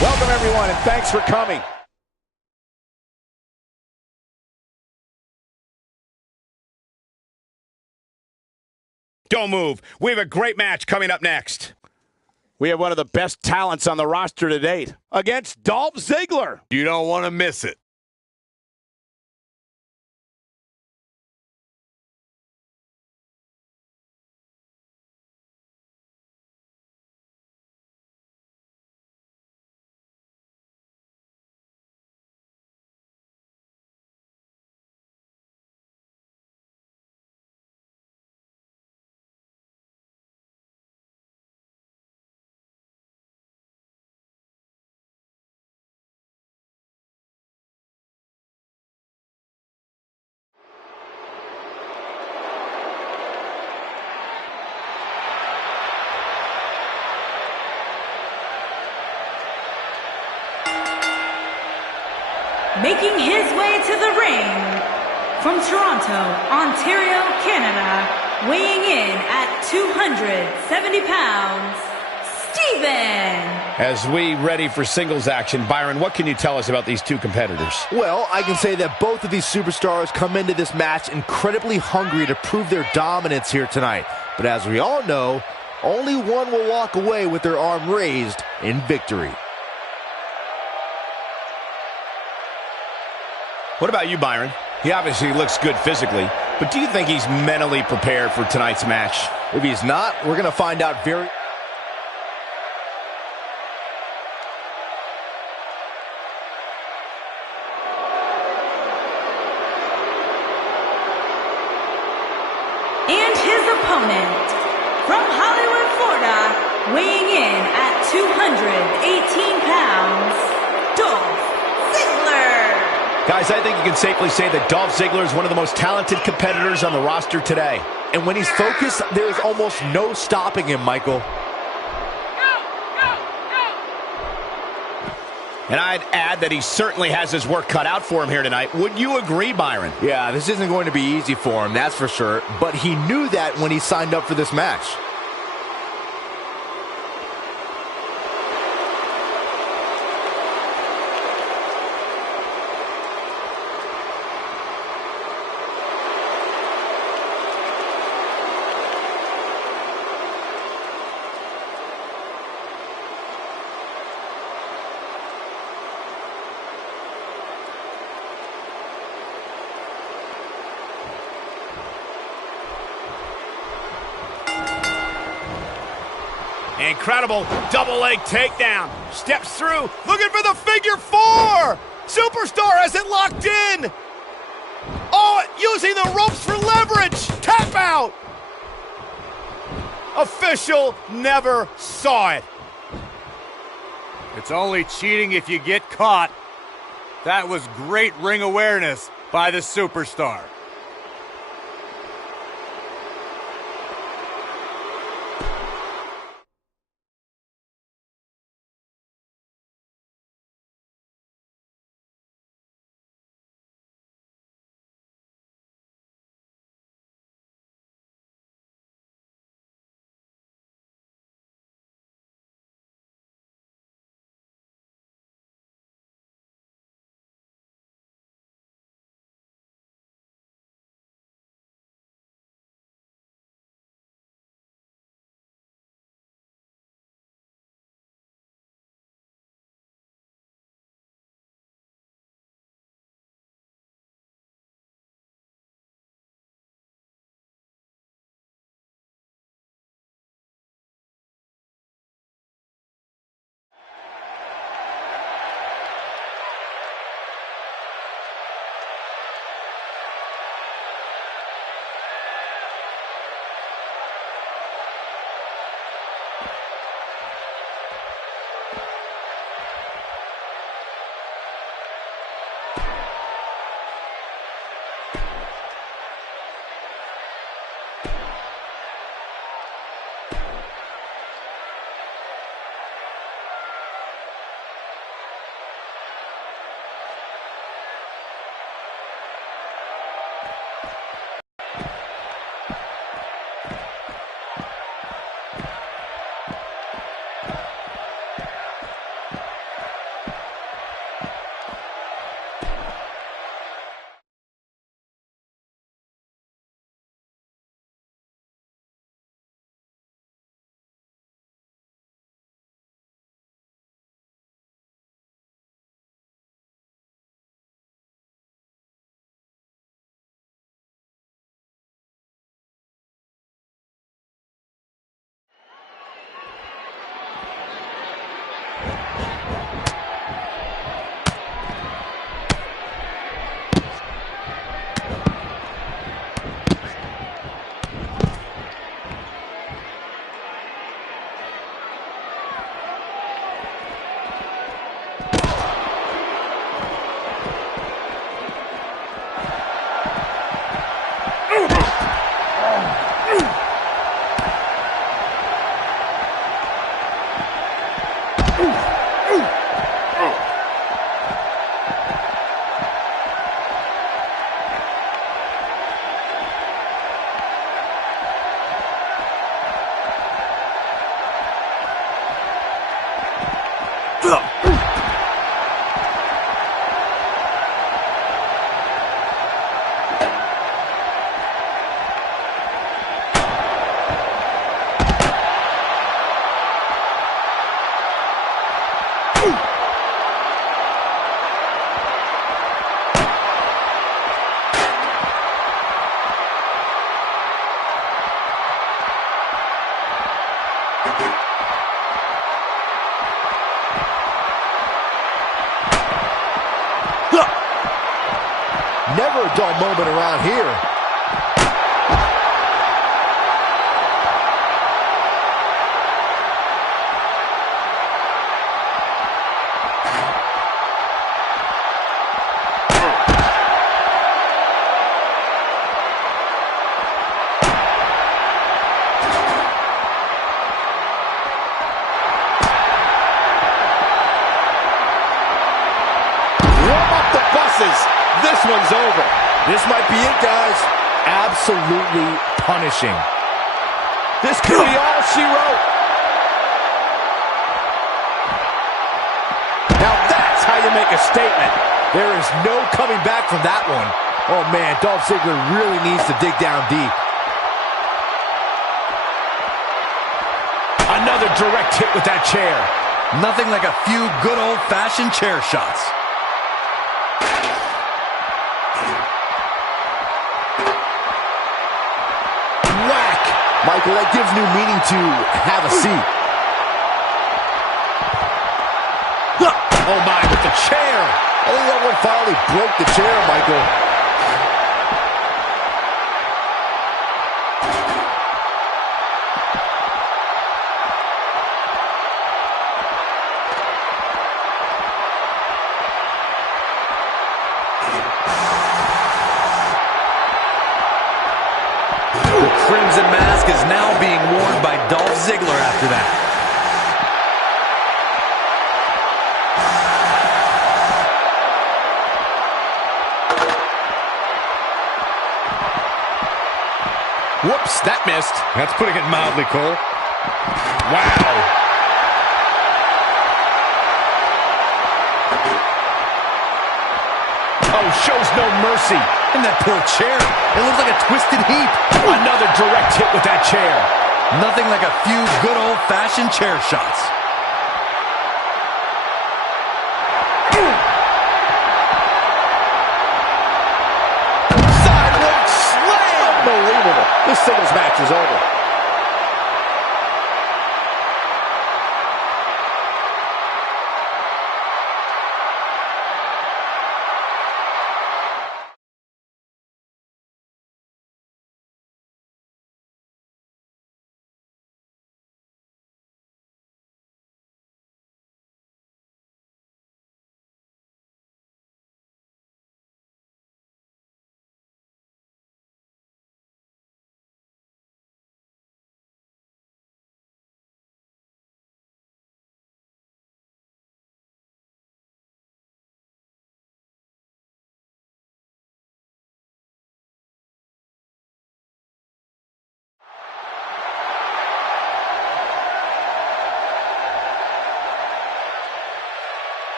Welcome, everyone, and thanks for coming. Don't move. We have a great match coming up next. We have one of the best talents on the roster to date against Dolph Ziggler. You don't want to miss it. Making his way to the ring from Toronto, Ontario, Canada, weighing in at 270 pounds, Steven. As we ready for singles action, Byron, what can you tell us about these two competitors? Well, I can say that both of these superstars come into this match incredibly hungry to prove their dominance here tonight. But as we all know, only one will walk away with their arm raised in victory. What about you, Byron? He obviously looks good physically, but do you think he's mentally prepared for tonight's match? If he's not, we're going to find out very... And his opponent, from Hollywood, Florida, weighing in at 218 pounds, Dolph Ziggler. Guys, I think you can safely say that Dolph Ziggler is one of the most talented competitors on the roster today. And when he's focused, there is almost no stopping him, Michael. And I'd add that he certainly has his work cut out for him here tonight. Would you agree, Byron? Yeah, this isn't going to be easy for him, that's for sure. But he knew that when he signed up for this match. Incredible double leg takedown. Steps through, looking for the figure four. Superstar has it locked in. Oh, using the ropes for leverage. Tap out. Official never saw it. It's only cheating if you get caught. That was great ring awareness by the superstar. Never a dull moment around here. Warm up the buses. This one's over. This might be it, guys. Absolutely punishing. This could be all she wrote. Now that's how you make a statement. There is no coming back from that one. Oh man, Dolph Ziggler really needs to dig down deep. Another direct hit with that chair. Nothing like a few good old-fashioned chair shots. Whack! Michael, that gives new meaning to have a seat. Oh my, with the chair. I think that one finally broke the chair, Michael. The Crimson Mask is now being worn by Dolph Ziggler after that. Whoops, that missed. That's putting it mildly, Cole. Wow. Oh, shows no mercy. And that poor chair. It looks like a twisted heap. Another direct hit with that chair. Nothing like a few good old-fashioned chair shots. Sidewalk slam. Unbelievable. This singles match is over.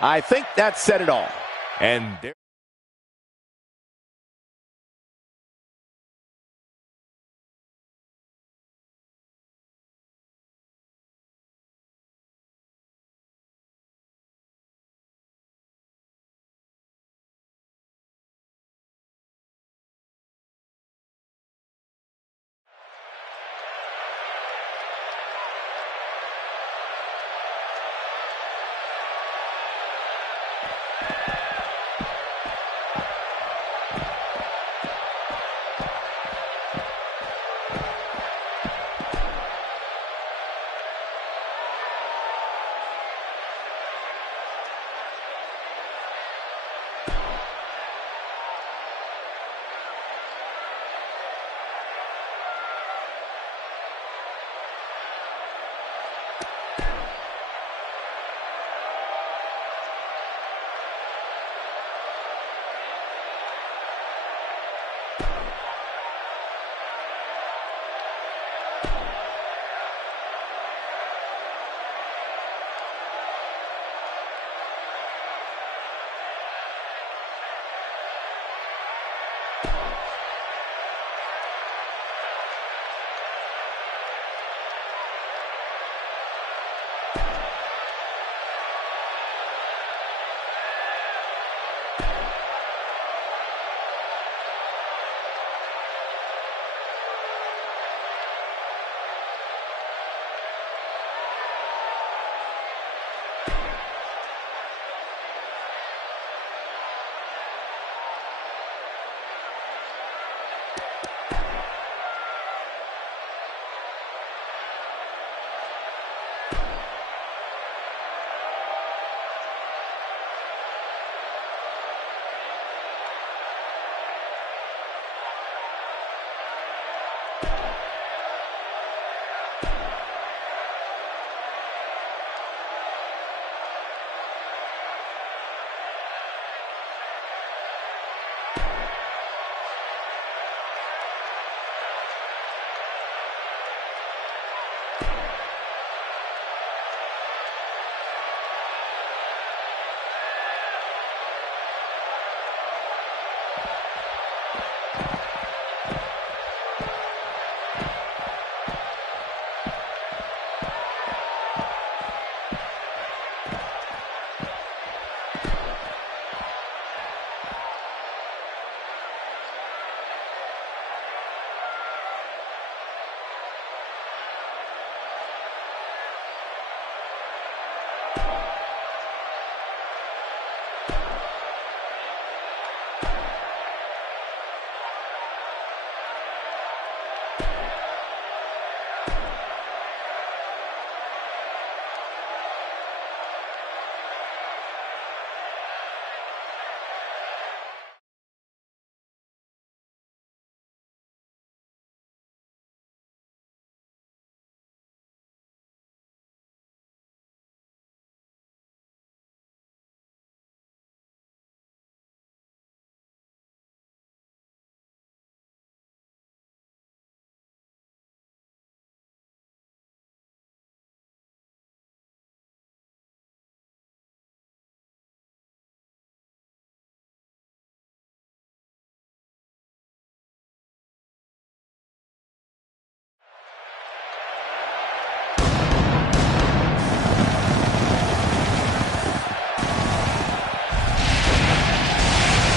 I think that said it all. And there.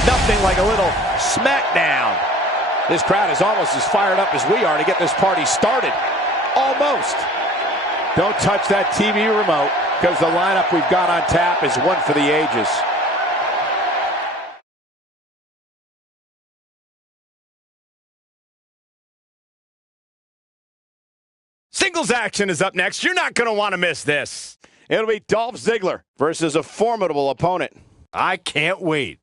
Nothing like a little smackdown. This crowd is almost as fired up as we are to get this party started. Almost. Don't touch that TV remote, because the lineup we've got on tap is one for the ages. Singles action is up next. You're not going to want to miss this. It'll be Dolph Ziggler versus a formidable opponent. I can't wait.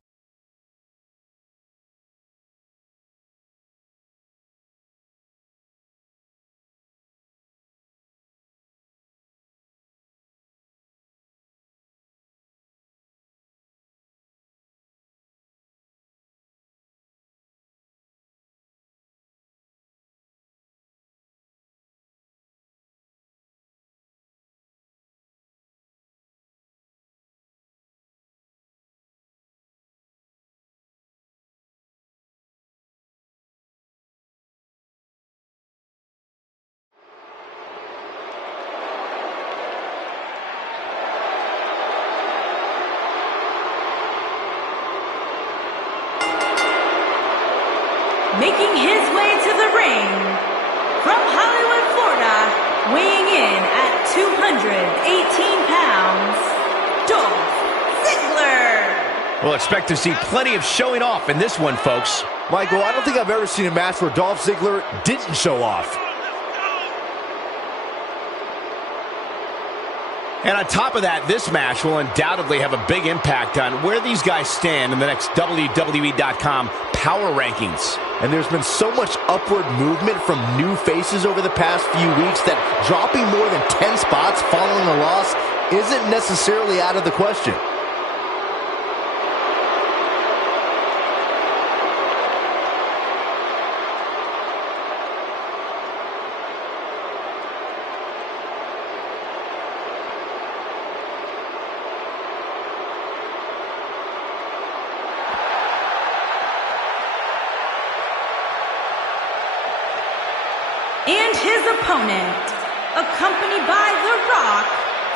making his way to the ring, from Hollywood, Florida, weighing in at 218 pounds, Dolph Ziggler. We'll expect to see plenty of showing off in this one, folks. Michael, I don't think I've ever seen a match where Dolph Ziggler didn't show off. And on top of that, this match will undoubtedly have a big impact on where these guys stand in the next WWE.com power rankings. And there's been so much upward movement from new faces over the past few weeks that dropping more than 10 spots following a loss isn't necessarily out of the question. And his opponent, accompanied by The Rock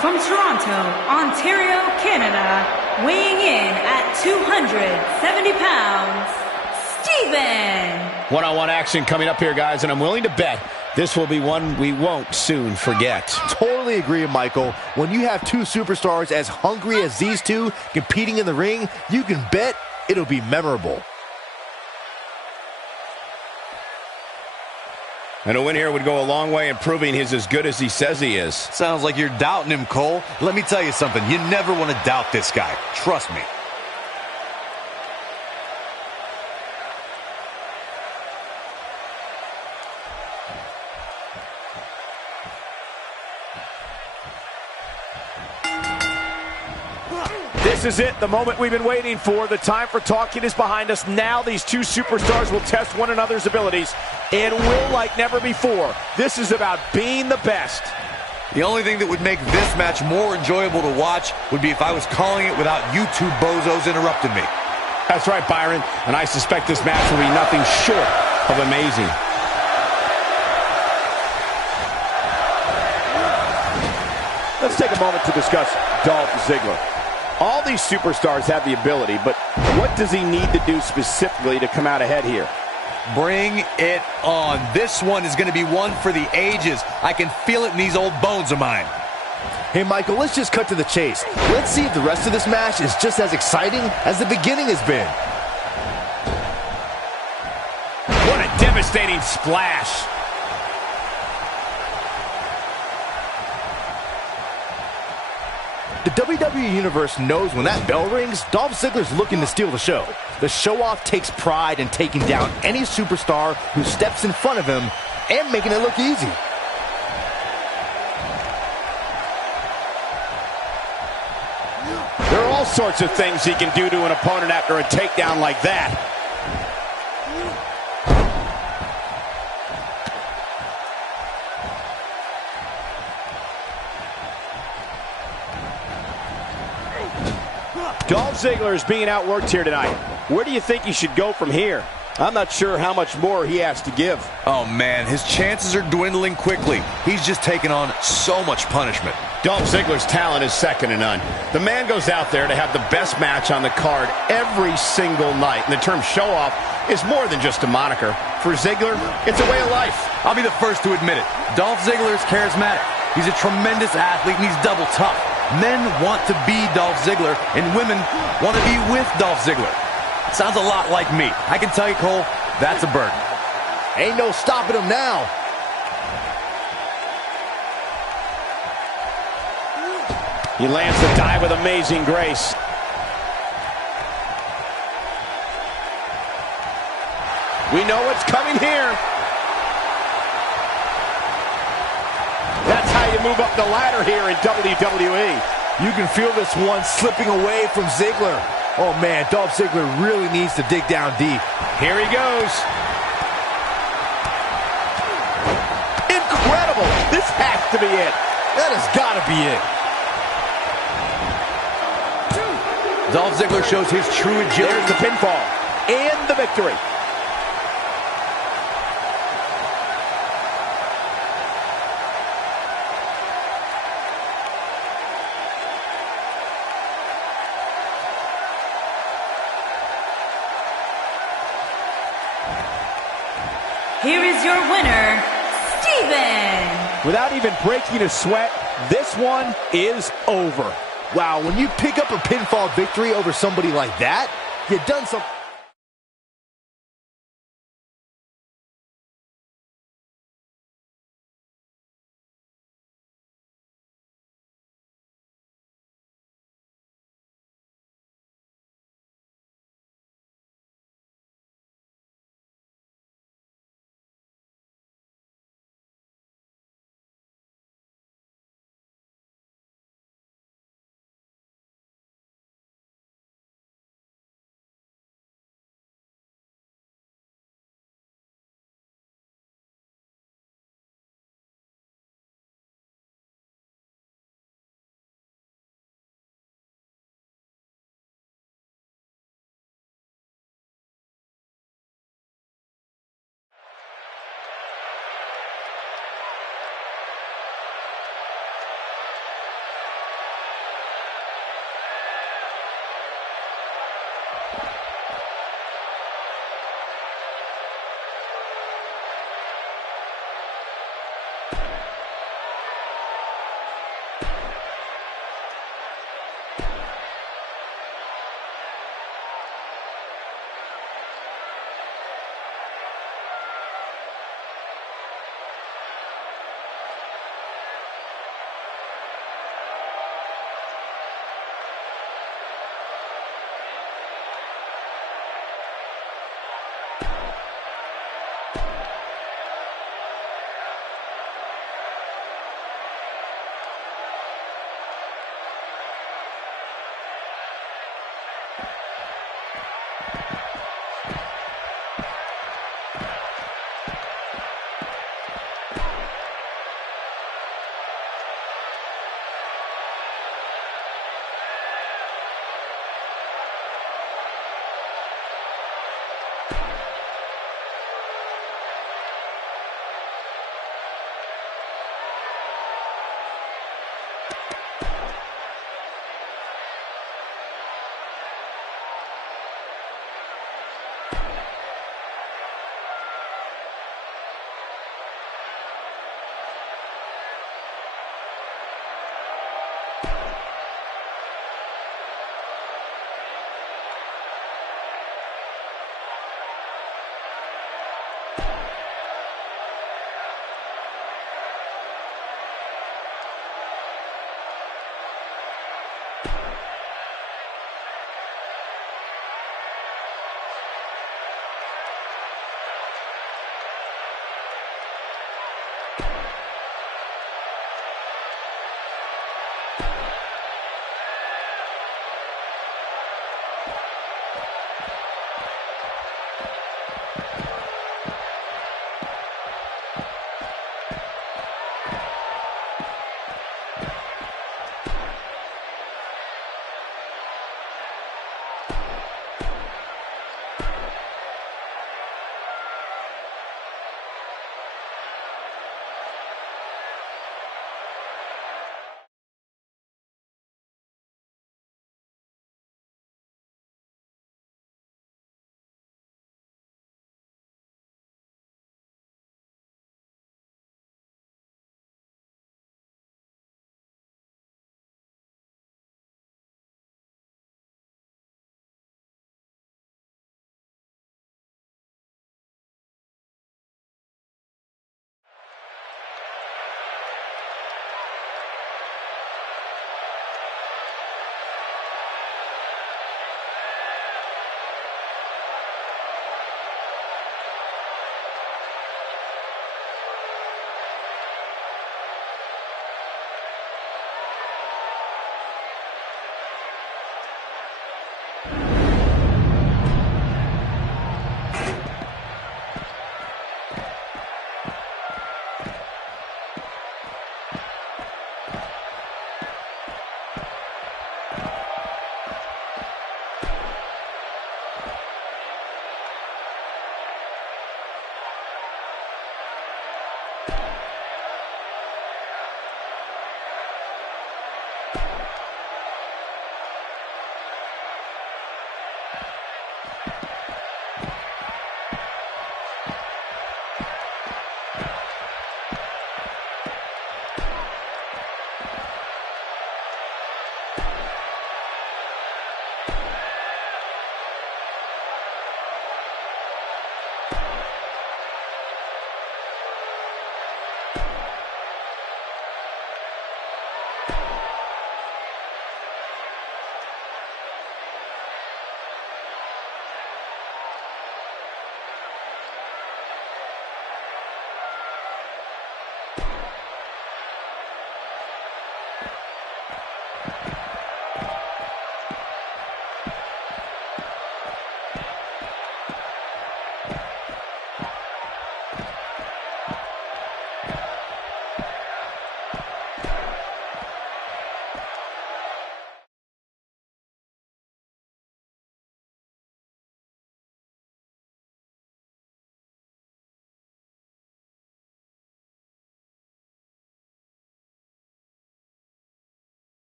from Toronto, Ontario, Canada, weighing in at 270 pounds, Steven. One-on-one action coming up here, guys, and I'm willing to bet this will be one we won't soon forget. Totally agree, Michael. When you have two superstars as hungry as these two competing in the ring, you can bet it'll be memorable. And a win here would go a long way in proving he's as good as he says he is. Sounds like you're doubting him, Cole. Let me tell you something. You never want to doubt this guy. Trust me. This is it, the moment we've been waiting for. The time for talking is behind us. Now these two superstars will test one another's abilities and will like never before. This is about being the best. The only thing that would make this match more enjoyable to watch would be if I was calling it without you two bozos interrupting me. That's right, Byron, and I suspect this match will be nothing short of amazing. Let's take a moment to discuss Dolph Ziggler. All these superstars have the ability, but what does he need to do specifically to come out ahead here? Bring it on. This one is going to be one for the ages. I can feel it in these old bones of mine. Hey, Michael, let's just cut to the chase. Let's see if the rest of this match is just as exciting as the beginning has been. What a devastating splash. The WWE Universe knows when that bell rings, Dolph Ziggler's looking to steal the show. The show-off takes pride in taking down any superstar who steps in front of him and making it look easy. There are all sorts of things he can do to an opponent after a takedown like that. Dolph Ziggler is being outworked here tonight. Where do you think he should go from here? I'm not sure how much more he has to give. Oh, man, his chances are dwindling quickly. He's just taken on so much punishment. Dolph Ziggler's talent is second to none. The man goes out there to have the best match on the card every single night. And the term show-off is more than just a moniker. For Ziggler, it's a way of life. I'll be the first to admit it. Dolph Ziggler is charismatic. He's a tremendous athlete, and he's double tough. Men want to be Dolph Ziggler, and women want to be with Dolph Ziggler. Sounds a lot like me. I can tell you, Cole, that's a burden. Ain't no stopping him now. He lands the dive with amazing grace. We know what's coming here. That's how you move up the ladder here in WWE. You can feel this one slipping away from Ziggler. Oh, man, Dolph Ziggler really needs to dig down deep. Here he goes. Incredible. This has to be it. That has got to be it. Dolph Ziggler shows his true agility. There's the pinfall and the victory. is your winner, Steven. Without even breaking a sweat, this one is over. Wow, when you pick up a pinfall victory over somebody like that, you've done something.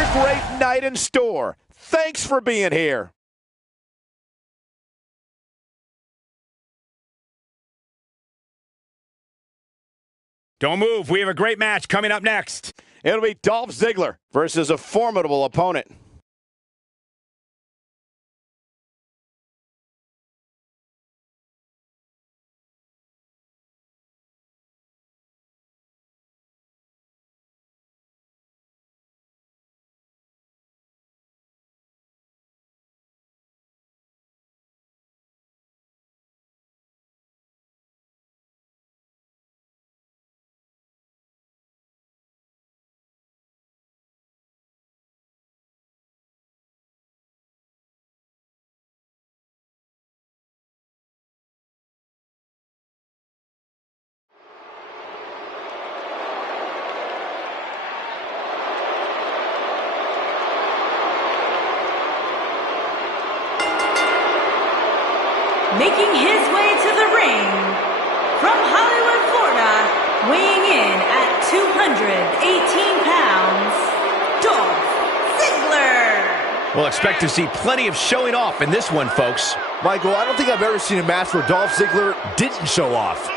another great night in store. Thanks for being here. Don't move. We have a great match coming up next. It'll be Dolph Ziggler versus a formidable opponent. Making his way to the ring, from Hollywood, Florida, weighing in at 218 pounds, Dolph Ziggler. We'll expect to see plenty of showing off in this one, folks. Michael, I don't think I've ever seen a match where Dolph Ziggler didn't show off.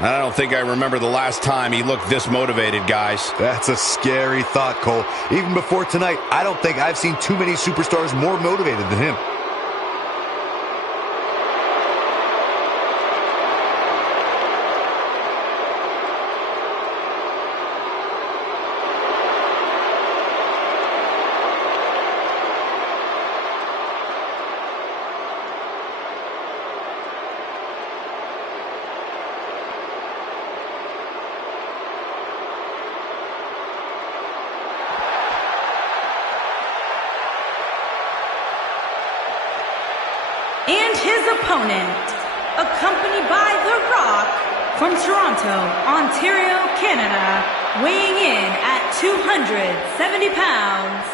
I don't think I remember the last time he looked this motivated, guys. That's a scary thought, Cole. Even before tonight, I don't think I've seen too many superstars more motivated than him. And his opponent, accompanied by The Rock, from Toronto, Ontario, Canada, weighing in at 270 pounds,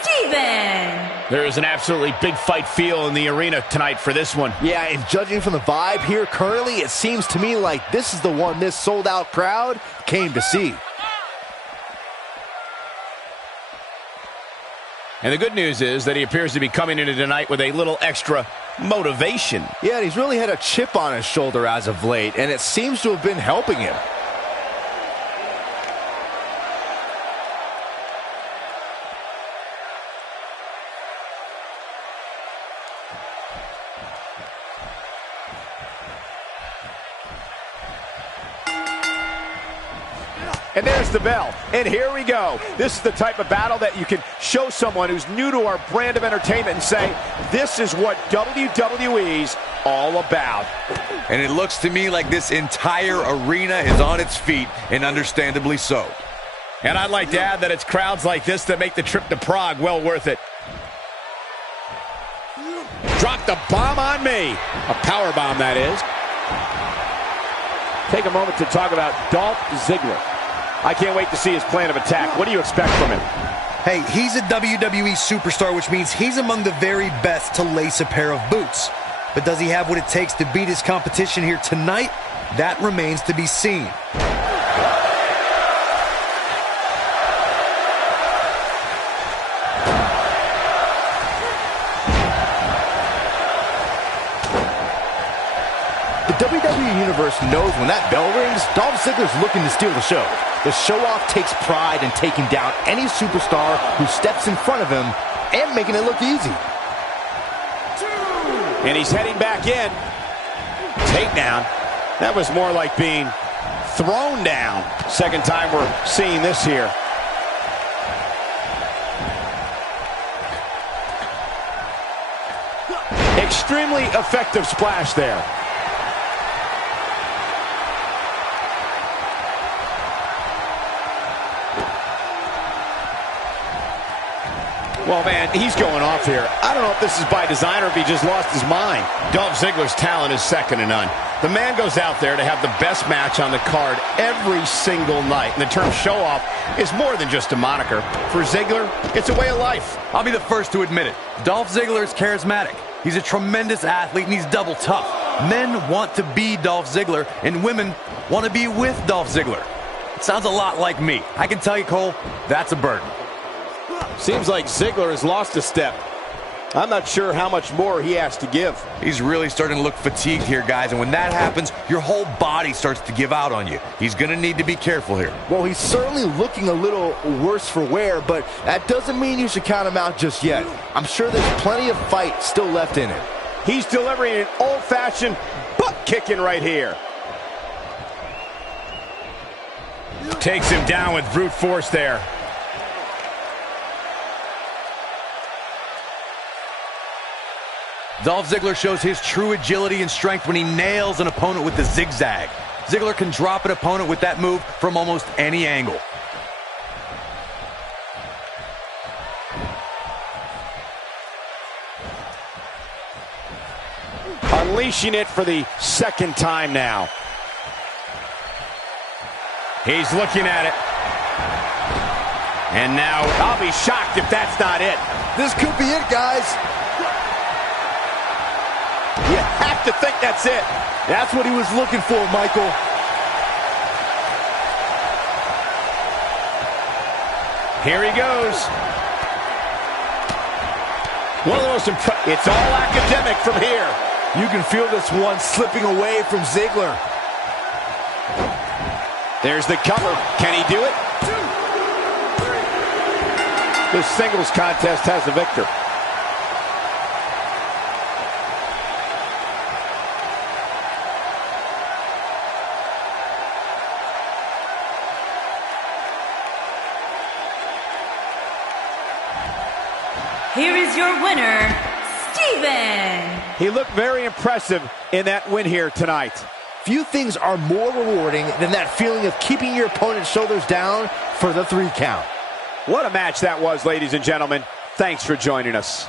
Steven. There is an absolutely big fight feel in the arena tonight for this one. Yeah, and judging from the vibe here currently, it seems to me like this is the one this sold-out crowd came to see. And the good news is that he appears to be coming into tonight with a little extra motivation. Yeah, and he's really had a chip on his shoulder as of late, and it seems to have been helping him. And there's the bell. And here we go. This is the type of battle that you can show someone who's new to our brand of entertainment and say, this is what WWE's all about. And it looks to me like this entire arena is on its feet, and understandably so. And I'd like to add that it's crowds like this that make the trip to Prague well worth it. Drop the bomb on me. A power bomb, that is. Take a moment to talk about Dolph Ziggler. I can't wait to see his plan of attack. What do you expect from him? Hey, he's a WWE superstar, which means he's among the very best to lace a pair of boots. But does he have what it takes to beat his competition here tonight? That remains to be seen. The WWE Universe knows when that bell rings, Dolph Ziggler's looking to steal the show. The show-off takes pride in taking down any superstar who steps in front of him and making it look easy. And he's heading back in. Takedown. That was more like being thrown down. Second time we're seeing this here. Extremely effective splash there. Well, man, he's going off here. I don't know if this is by design or if he just lost his mind. Dolph Ziggler's talent is second to none. The man goes out there to have the best match on the card every single night. And the term show-off is more than just a moniker. For Ziggler, it's a way of life. I'll be the first to admit it. Dolph Ziggler is charismatic. He's a tremendous athlete, and he's double tough. Men want to be Dolph Ziggler, and women want to be with Dolph Ziggler. Sounds a lot like me. I can tell you, Cole, that's a burden. Seems like Ziggler has lost a step. I'm not sure how much more he has to give. He's really starting to look fatigued here, guys, and when that happens, your whole body starts to give out on you. He's going to need to be careful here. Well, he's certainly looking a little worse for wear, but that doesn't mean you should count him out just yet. I'm sure there's plenty of fight still left in him. He's delivering an old-fashioned butt-kicking right here. Takes him down with brute force there. Dolph Ziggler shows his true agility and strength when he nails an opponent with the zigzag. Ziggler can drop an opponent with that move from almost any angle. Unleashing it for the second time now. He's looking at it. And now, I'll be shocked if that's not it. This could be it, guys. You have to think that's it. That's what he was looking for, Michael. here he goes. One of the most it's all academic from here. You can feel this one slipping away from Ziggler. There's the cover. Can he do it? This singles contest has the victor. Here is your winner, Steven. He looked very impressive in that win here tonight. Few things are more rewarding than that feeling of keeping your opponent's shoulders down for the 3 count. What a match that was, ladies and gentlemen. Thanks for joining us.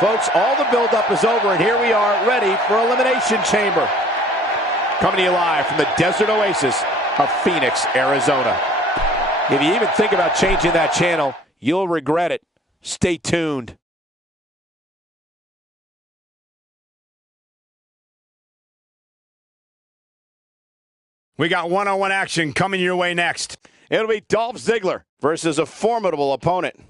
Folks, all the buildup is over, and here we are, ready for Elimination Chamber. Coming to you live from the desert oasis of Phoenix, Arizona. If you even think about changing that channel, you'll regret it. Stay tuned. We got one-on-one action coming your way next. It'll be Dolph Ziggler versus a formidable opponent.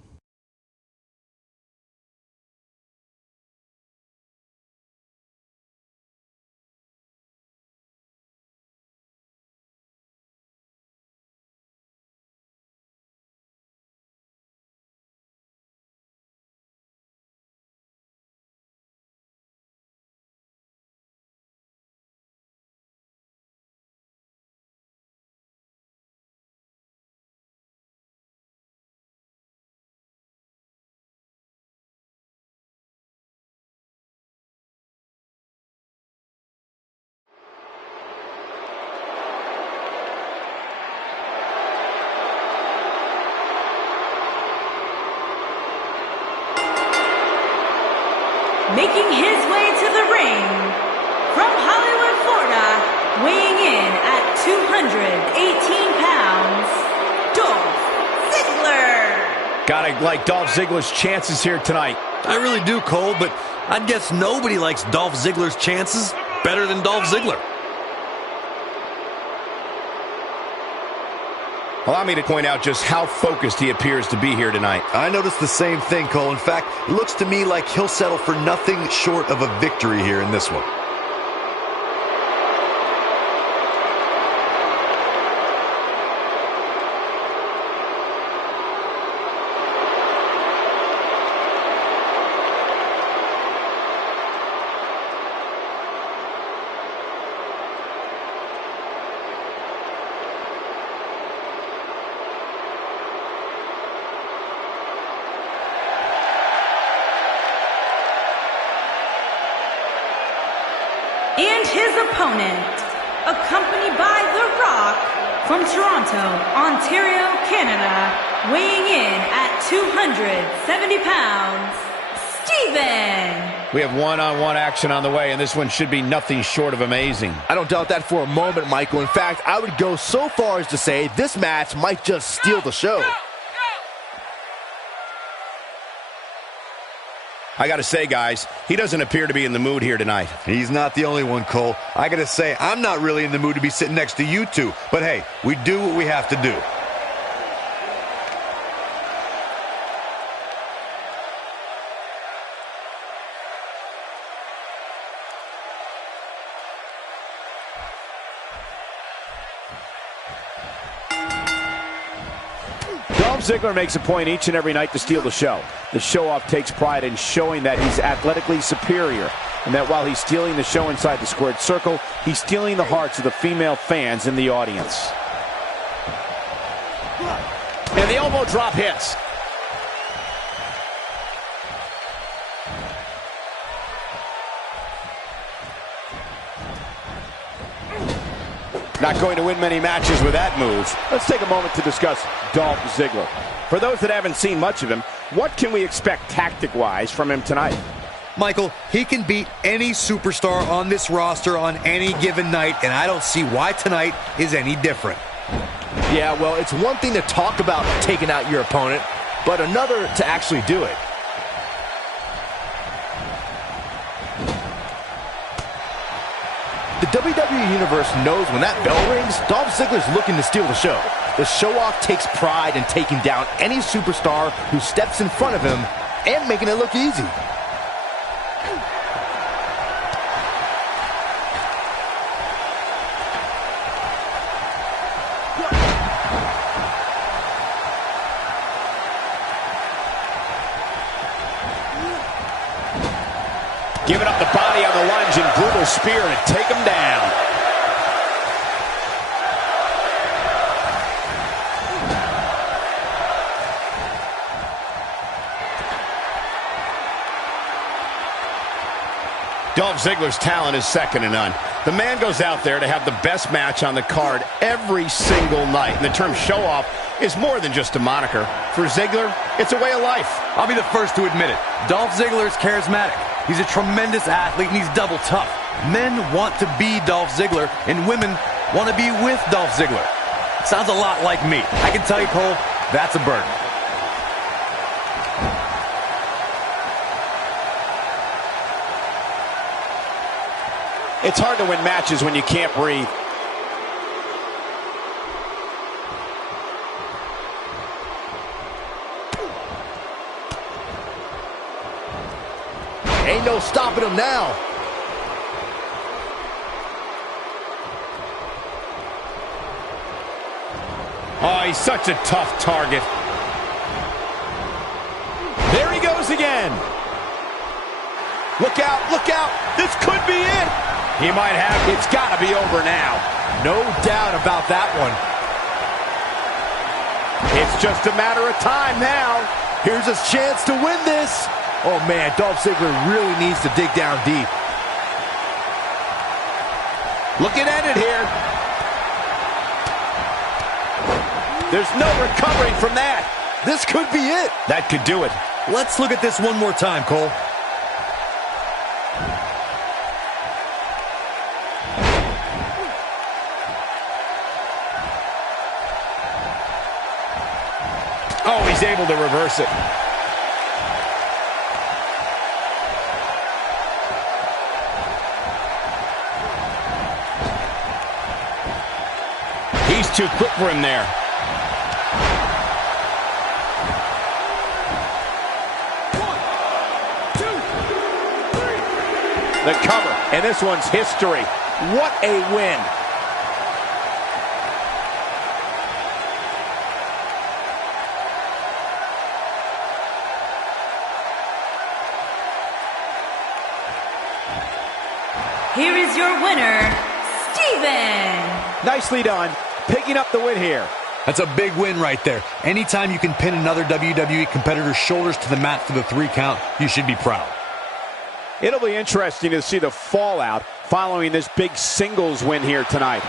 Making his way to the ring, from Hollywood, Florida, weighing in at 218 pounds, Dolph Ziggler. Gotta like Dolph Ziggler's chances here tonight. I really do, Cole, but I'd guess nobody likes Dolph Ziggler's chances better than Dolph Ziggler. Allow me to point out just how focused he appears to be here tonight. I noticed the same thing, Cole. In fact, it looks to me like he'll settle for nothing short of a victory here in this one. And his opponent, accompanied by The Rock, from Toronto, Ontario, Canada, weighing in at 270 pounds, Steven. We have one-on-one action on the way, and this one should be nothing short of amazing. I don't doubt that for a moment, Michael. In fact, I would go so far as to say this match might just steal the show. I gotta say, guys, he doesn't appear to be in the mood here tonight. He's not the only one, Cole. I gotta say, I'm not really in the mood to be sitting next to you two. But hey, we do what we have to do. Dolph Ziggler makes a point each and every night to steal the show. The show-off takes pride in showing that he's athletically superior, and that while he's stealing the show inside the squared circle, he's stealing the hearts of the female fans in the audience. And the elbow drop hits. Not going to win many matches with that move. Let's take a moment to discuss Dolph Ziggler. For those that haven't seen much of him, what can we expect tactic-wise from him tonight? Michael, he can beat any superstar on this roster on any given night, and I don't see why tonight is any different. Yeah, well, it's one thing to talk about taking out your opponent, but another to actually do it. The WWE Universe knows when that bell rings, Dolph Ziggler's looking to steal the show. The show-off takes pride in taking down any superstar who steps in front of him and making it look easy. Giving up the body on the lunge and brutal spear to take him down. Dolph Ziggler's talent is second to none. The man goes out there to have the best match on the card every single night. And the term show-off is more than just a moniker. For Ziggler, it's a way of life. I'll be the first to admit it. Dolph Ziggler is charismatic. He's a tremendous athlete, and he's double tough. Men want to be Dolph Ziggler, and women want to be with Dolph Ziggler. Sounds a lot like me. I can tell you, Cole, that's a burden. It's hard to win matches when you can't breathe. Ain't no stopping him now. Oh, he's such a tough target. There he goes again. Look out, look out. This could be it. He might have. It's got to be over now. No doubt about that one. It's just a matter of time now. Here's his chance to win this. Oh, man, Dolph Ziggler really needs to dig down deep. Looking at it here. There's no recovering from that. This could be it. That could do it. Let's look at this one more time, Cole. Oh, he's able to reverse it. He's too quick for him there. The cover, and this one's history. What a win. Here is your winner, Steven. Nicely done, picking up the win here. That's a big win right there. Anytime you can pin another WWE competitor's shoulders to the mat for the 3 count, you should be proud. It'll be interesting to see the fallout following this big singles win here tonight.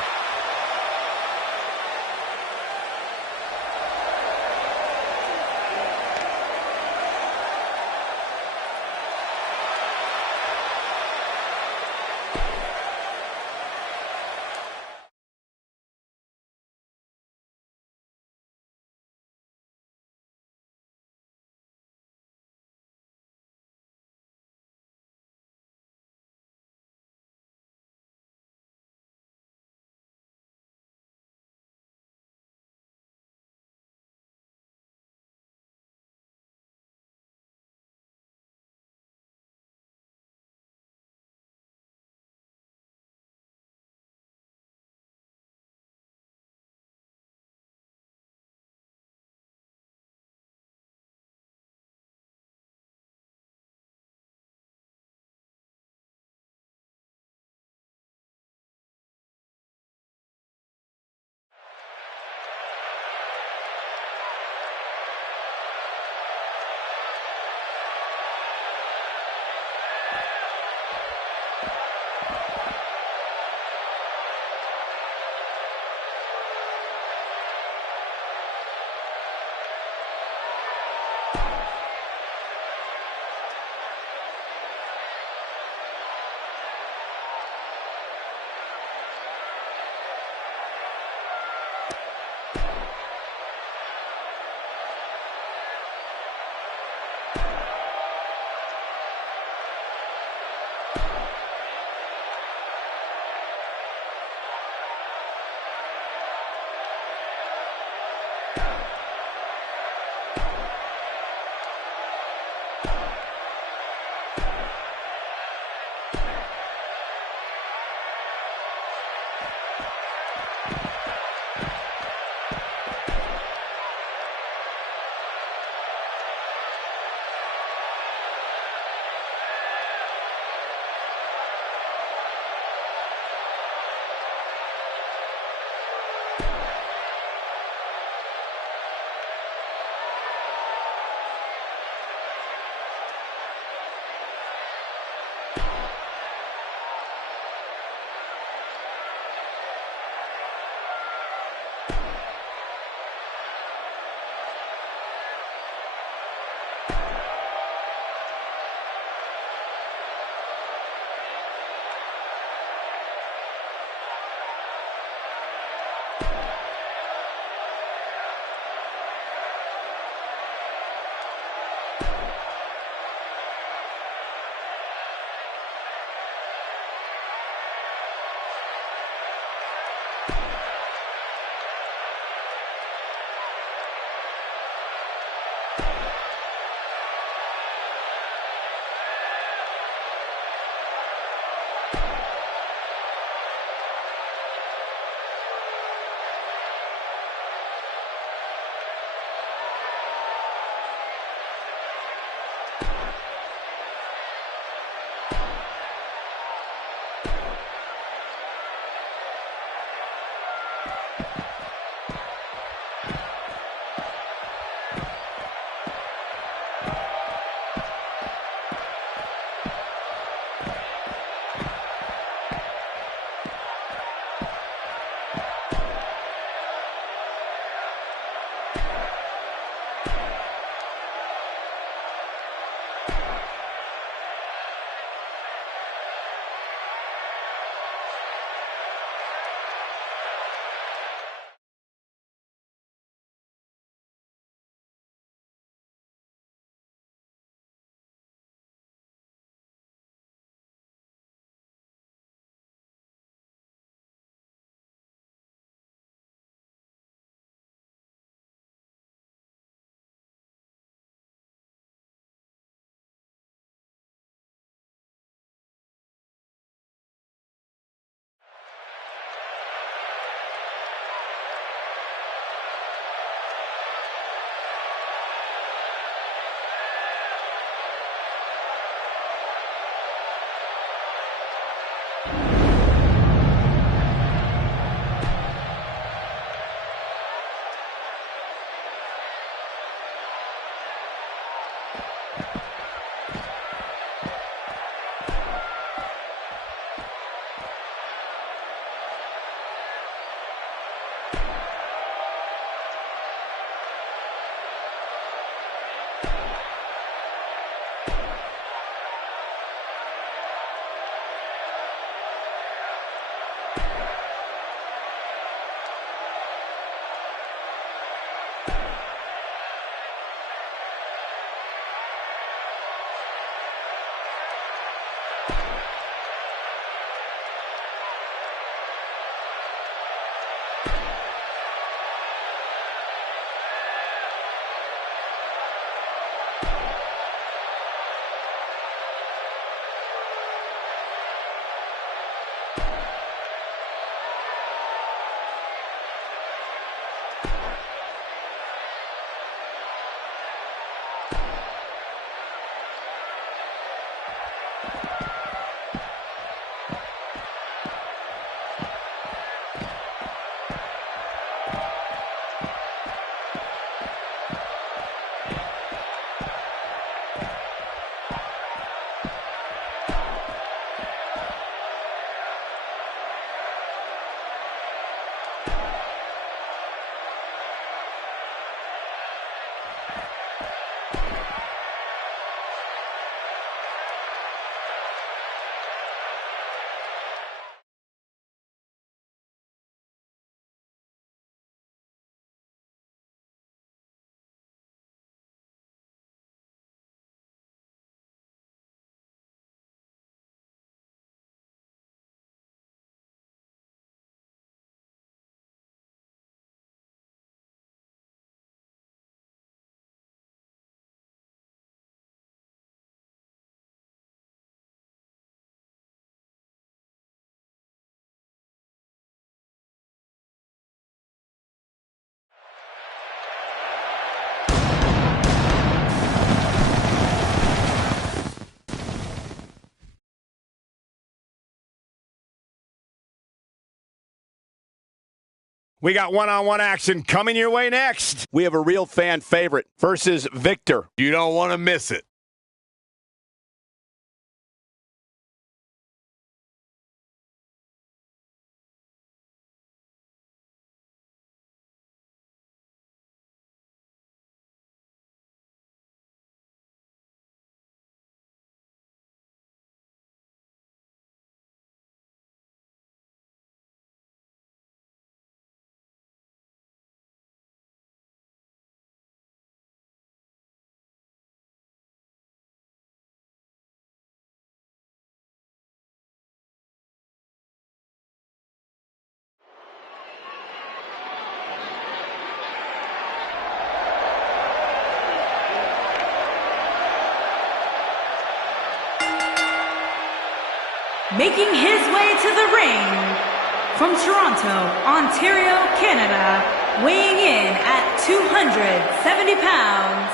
We got one-on-one action coming your way next. We have a real fan favorite versus Victor. You don't want to miss it. Making his way to the ring from Toronto, Ontario, Canada, weighing in at 270 pounds,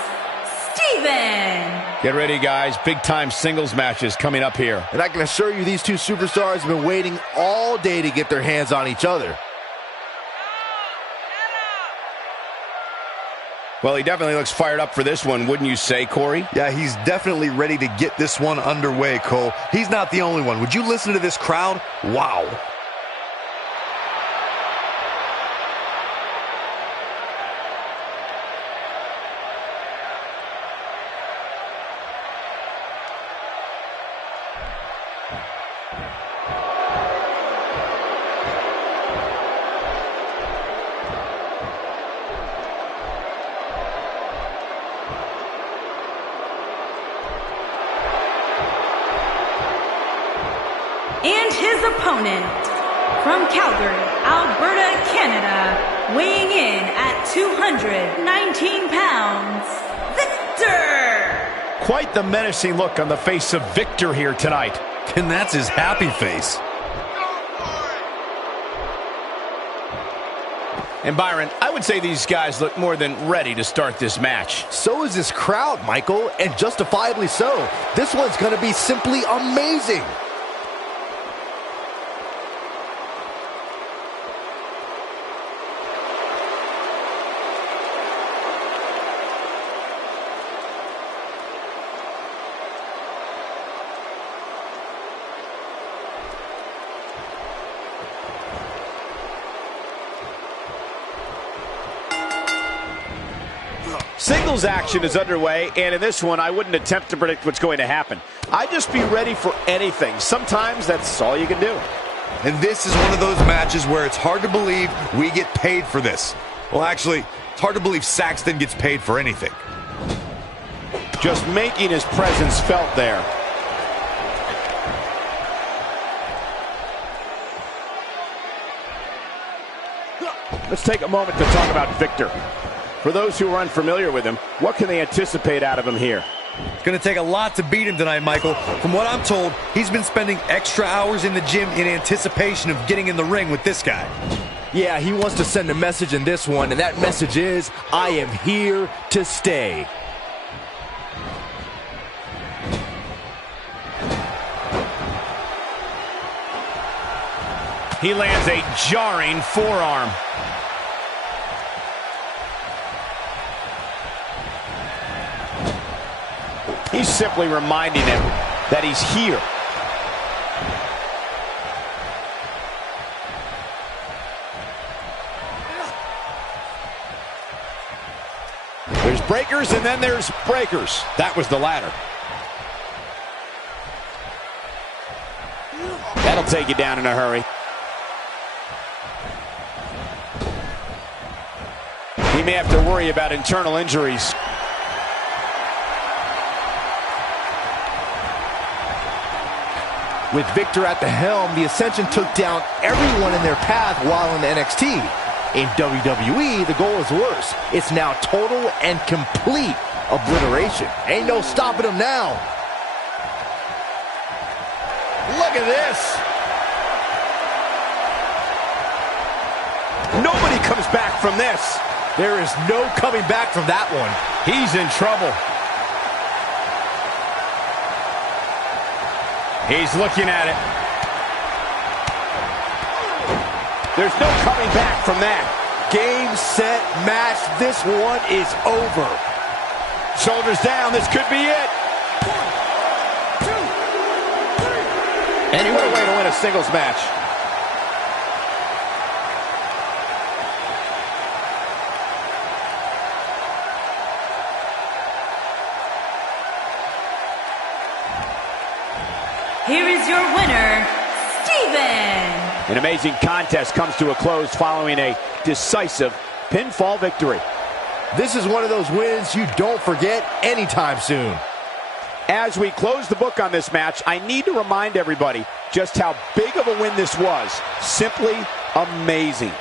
Steven. Get ready, guys. Big-time singles matches coming up here. And I can assure you these two superstars have been waiting all day to get their hands on each other. Well, he definitely looks fired up for this one, wouldn't you say, Corey? Yeah, he's definitely ready to get this one underway, Cole. He's not the only one. Would you listen to this crowd? Wow. And his opponent, from Calgary, Alberta, Canada, weighing in at 219 pounds, Victor! Quite the menacing look on the face of Victor here tonight. And that's his happy face. And Byron, I would say these guys look more than ready to start this match. So is this crowd, Michael, and justifiably so. This one's going to be simply amazing. Singles action is underway, and in this one, I wouldn't attempt to predict what's going to happen. I'd just be ready for anything. Sometimes that's all you can do. And this is one of those matches where it's hard to believe we get paid for this. Well, actually, it's hard to believe Saxton gets paid for anything. Just making his presence felt there. Let's take a moment to talk about Victor. For those who are unfamiliar with him, what can they anticipate out of him here? It's going to take a lot to beat him tonight, Michael. From what I'm told, he's been spending extra hours in the gym in anticipation of getting in the ring with this guy. Yeah, he wants to send a message in this one, and that message is, I am here to stay. He lands a jarring forearm. He's simply reminding him that he's here. There's breakers and then there's breakers. That was the latter. That'll take you down in a hurry. He may have to worry about internal injuries. With Victor at the helm, the Ascension took down everyone in their path while in NXT. In WWE, the goal is worse. It's now total and complete obliteration. Ain't no stopping them now. Look at this. Nobody comes back from this. There is no coming back from that one. He's in trouble. He's looking at it. There's no coming back from that. Game, set, match. This one is over. Shoulders down. This could be it. 1, 2, 3. And what a way to win a singles match. Here is your winner, Steven. An amazing contest comes to a close following a decisive pinfall victory. This is one of those wins you don't forget anytime soon. As we close the book on this match, I need to remind everybody just how big of a win this was. Simply amazing.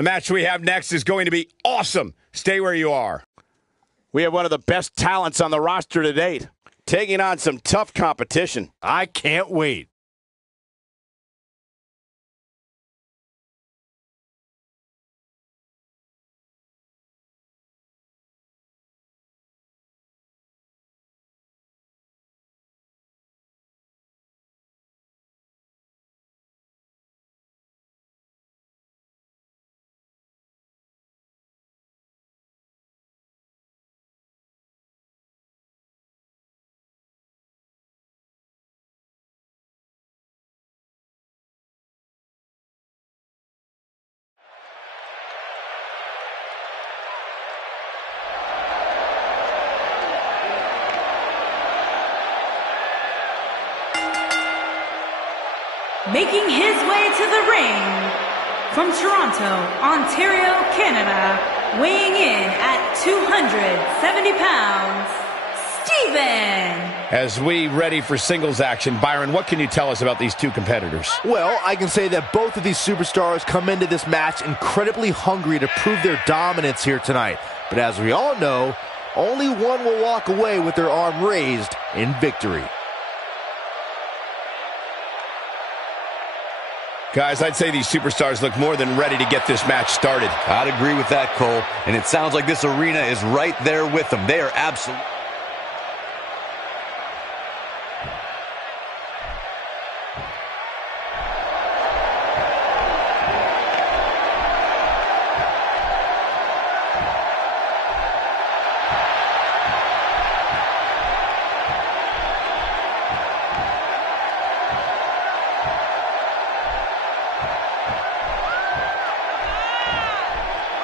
The match we have next is going to be awesome. Stay where you are. We have one of the best talents on the roster to date. taking on some tough competition. I can't wait. Making his way to the ring from Toronto, Ontario, Canada, weighing in at 270 pounds, Steven. As we ready for singles action, Byron, what can you tell us about these two competitors? Well, I can say that both of these superstars come into this match incredibly hungry to prove their dominance here tonight. But as we all know, only one will walk away with their arm raised in victory. Guys, I'd say these superstars look more than ready to get this match started. I'd agree with that, Cole. And it sounds like this arena is right there with them. They are absolutely...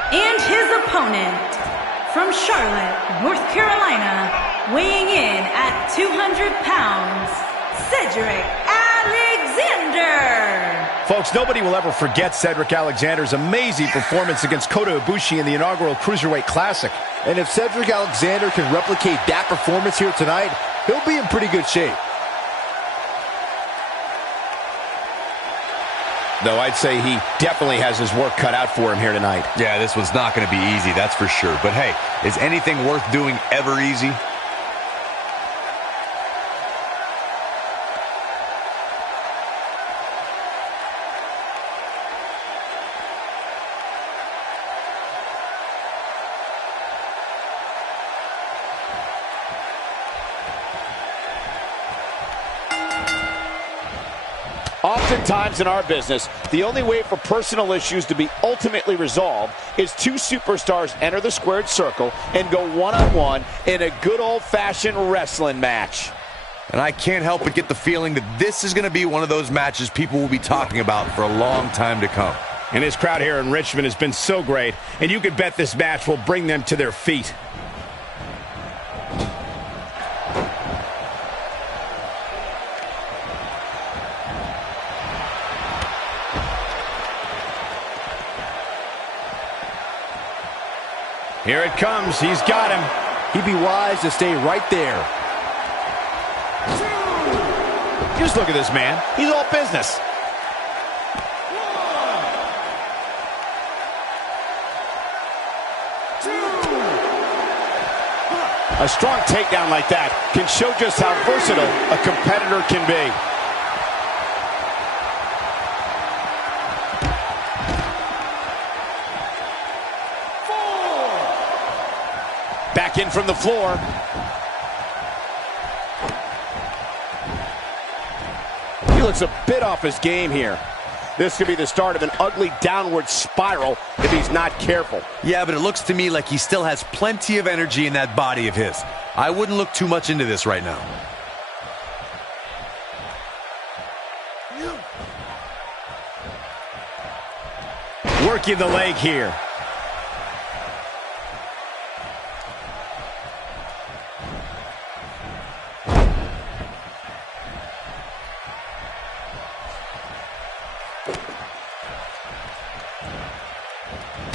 And his opponent, from Charlotte, North Carolina, weighing in at 200 pounds, Cedric Alexander. Folks, nobody will ever forget Cedric Alexander's amazing performance against Kota Ibushi in the inaugural Cruiserweight Classic. And if Cedric Alexander can replicate that performance here tonight, he'll be in pretty good shape. Though I'd say he definitely has his work cut out for him here tonight. Yeah, this one's not going to be easy, that's for sure. But hey, is anything worth doing ever easy? Oftentimes in our business, the only way for personal issues to be ultimately resolved is two superstars enter the squared circle and go one-on-one in a good old-fashioned wrestling match. And I can't help but get the feeling that this is going to be one of those matches people will be talking about for a long time to come. And this crowd here in Richmond has been so great, and you can bet this match will bring them to their feet. Here it comes. He's got him. He'd be wise to stay right there. Just look at this man. He's all business. A strong takedown like that can show just how versatile a competitor can be. Back in from the floor. He looks a bit off his game here. This could be the start of an ugly downward spiral if he's not careful. Yeah, but it looks to me like he still has plenty of energy in that body of his. I wouldn't look too much into this right now. Working the leg here.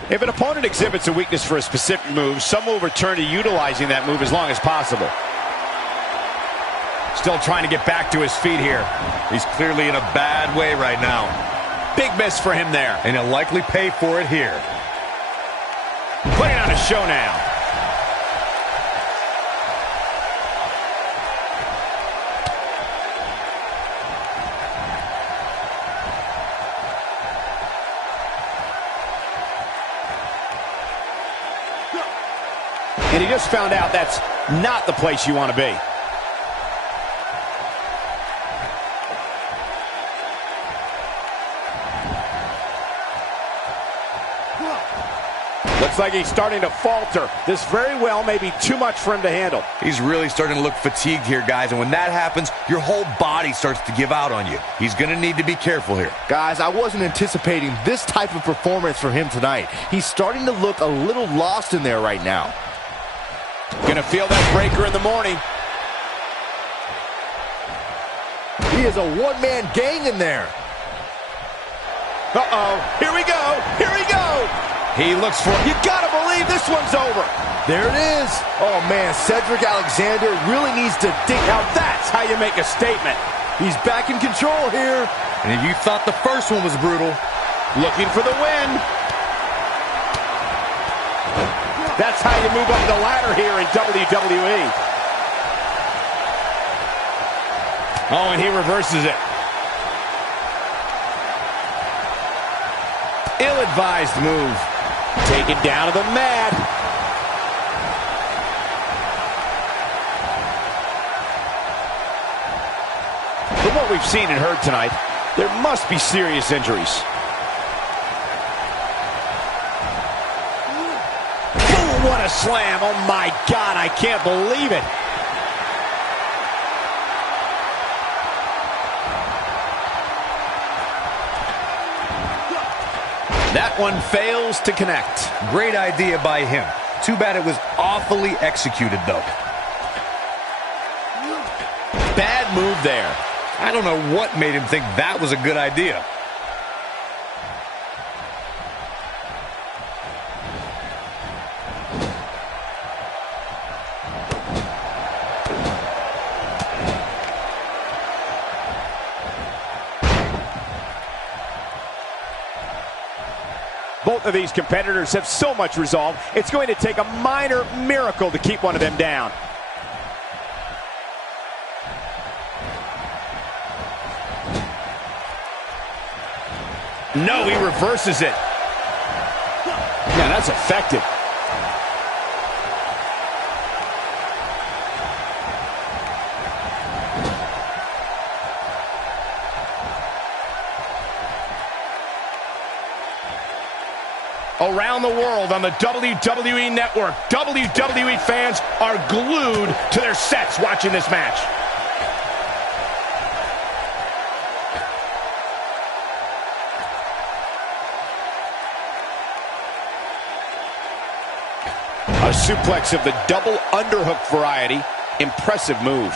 If an opponent exhibits a weakness for a specific move, some will return to utilizing that move as long as possible. Still trying to get back to his feet here. He's clearly in a bad way right now. Big miss for him there. And he'll likely pay for it here. Putting on a show now. And he just found out that's not the place you want to be. Looks like he's starting to falter. This very well may be too much for him to handle. He's really starting to look fatigued here, guys, and when that happens, your whole body starts to give out on you. He's going to need to be careful here. Guys, I wasn't anticipating this type of performance from him tonight. He's starting to look a little lost in there right now. Gonna feel that breaker in the morning. He is a one-man gang in there. Uh-oh, here we go, here we go. He looks for it. You gotta believe this one's over. There it is. Oh, man, Cedric Alexander really needs to dig. Now that's how you make a statement. He's back in control here. And if you thought the first one was brutal, looking for the win. That's how you move up the ladder here in WWE. Oh, and he reverses it. Ill-advised move. Taken down to the mat. From what we've seen and heard tonight, there must be serious injuries. Oh, what a slam. Oh, my God, I can't believe it. That one fails to connect. Great idea by him. Too bad it was awfully executed, though. Bad move there. I don't know what made him think that was a good idea. Both of these competitors have so much resolve, it's going to take a minor miracle to keep one of them down. No, he reverses it. Yeah, that's effective. Around the world on the WWE Network, WWE fans are glued to their sets watching this match. A suplex of the double underhook variety. Impressive move.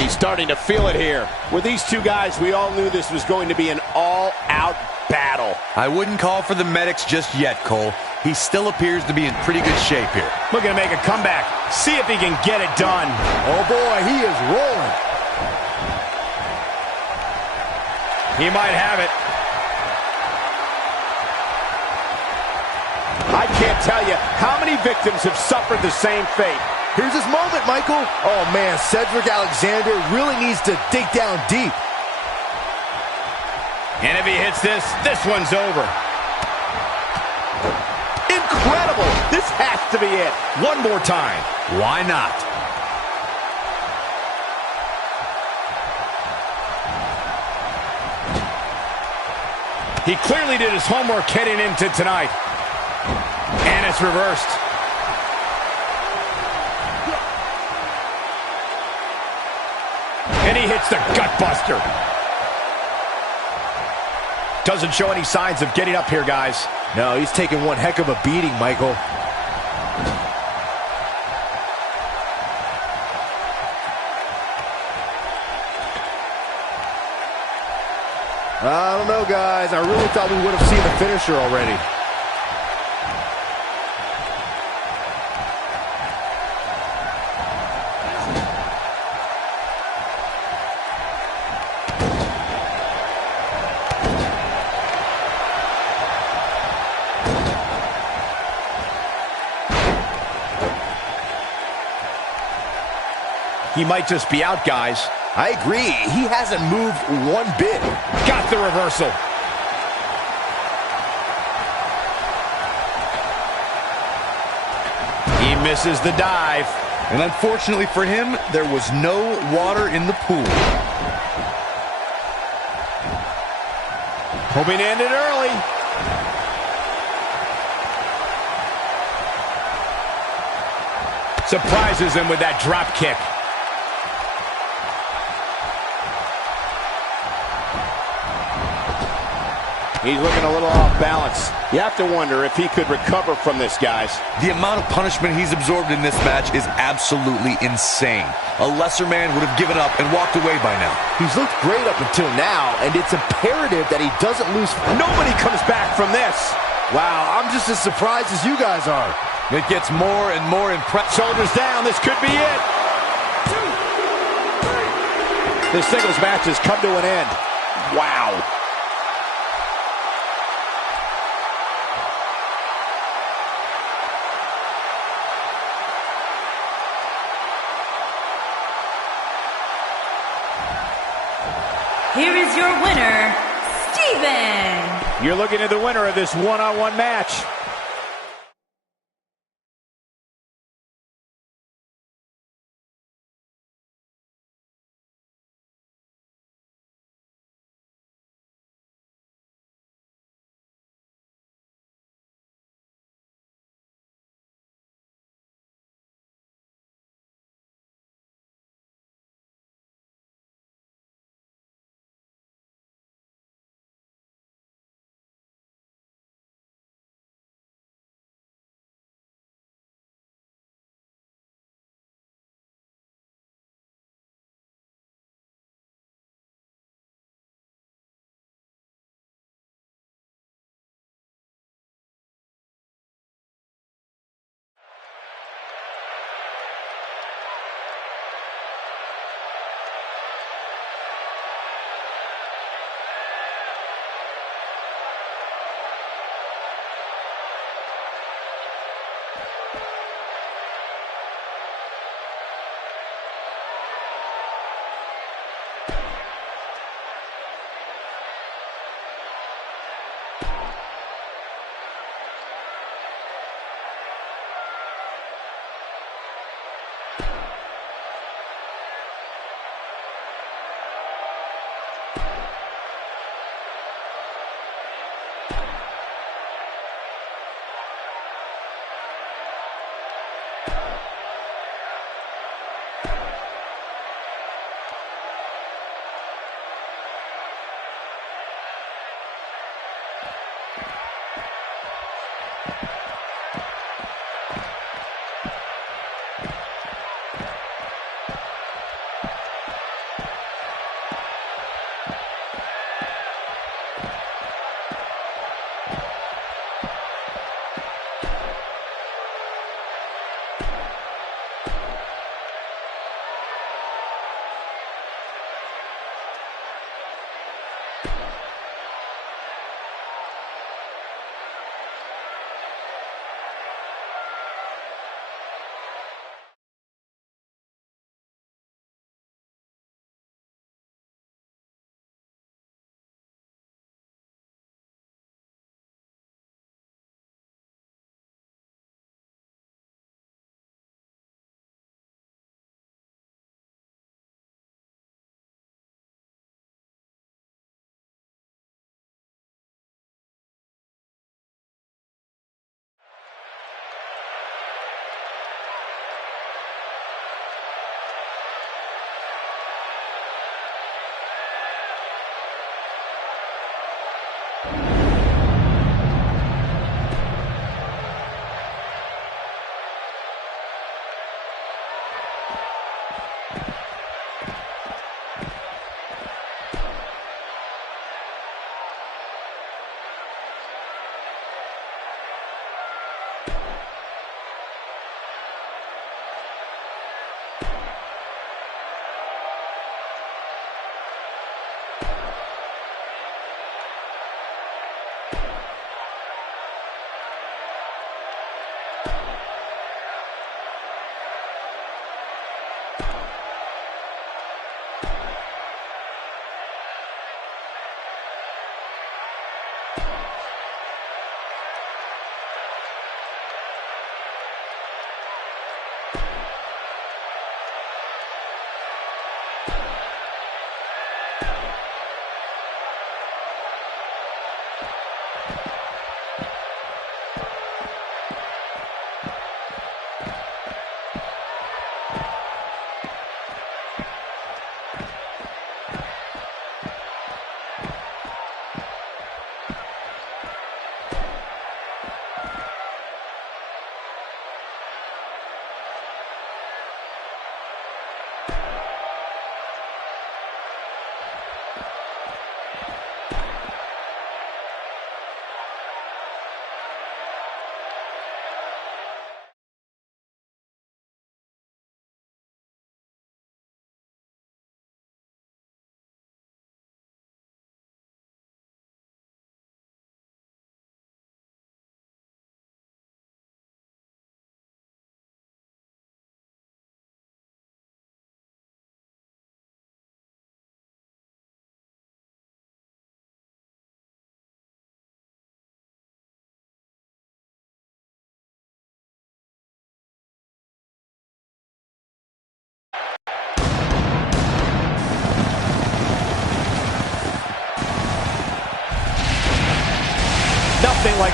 He's starting to feel it here. With these two guys, we all knew this was going to be an all-out battle. I wouldn't call for the medics just yet, Cole. He still appears to be in pretty good shape here. Looking to make a comeback. See if he can get it done. Oh, boy, he is rolling. He might have it. I can't tell you how many victims have suffered the same fate. Here's his moment, Michael. Oh, man, Cedric Alexander really needs to dig down deep. And if he hits this, this one's over. Incredible! This has to be it. One more time. Why not? He clearly did his homework heading into tonight. And it's reversed. And he hits the gut buster. Doesn't show any signs of getting up here, guys. No, he's taking one heck of a beating, Michael. I don't know, guys. I really thought we would have seen the finisher already. He might just be out, guys. I agree. He hasn't moved one bit. Got the reversal. He misses the dive. And unfortunately for him, there was no water in the pool. Hoping to end it early. Surprises him with that drop kick. He's looking a little off balance. You have to wonder if he could recover from this, guys. The amount of punishment he's absorbed in this match is absolutely insane. A lesser man would have given up and walked away by now. He's looked great up until now, and it's imperative that he doesn't lose. Nobody comes back from this. Wow, I'm just as surprised as you guys are. It gets more and more impressive. Shoulders down, this could be it. This singles match has come to an end. Wow. Here is your winner, Steven. You're looking at the winner of this one-on-one match.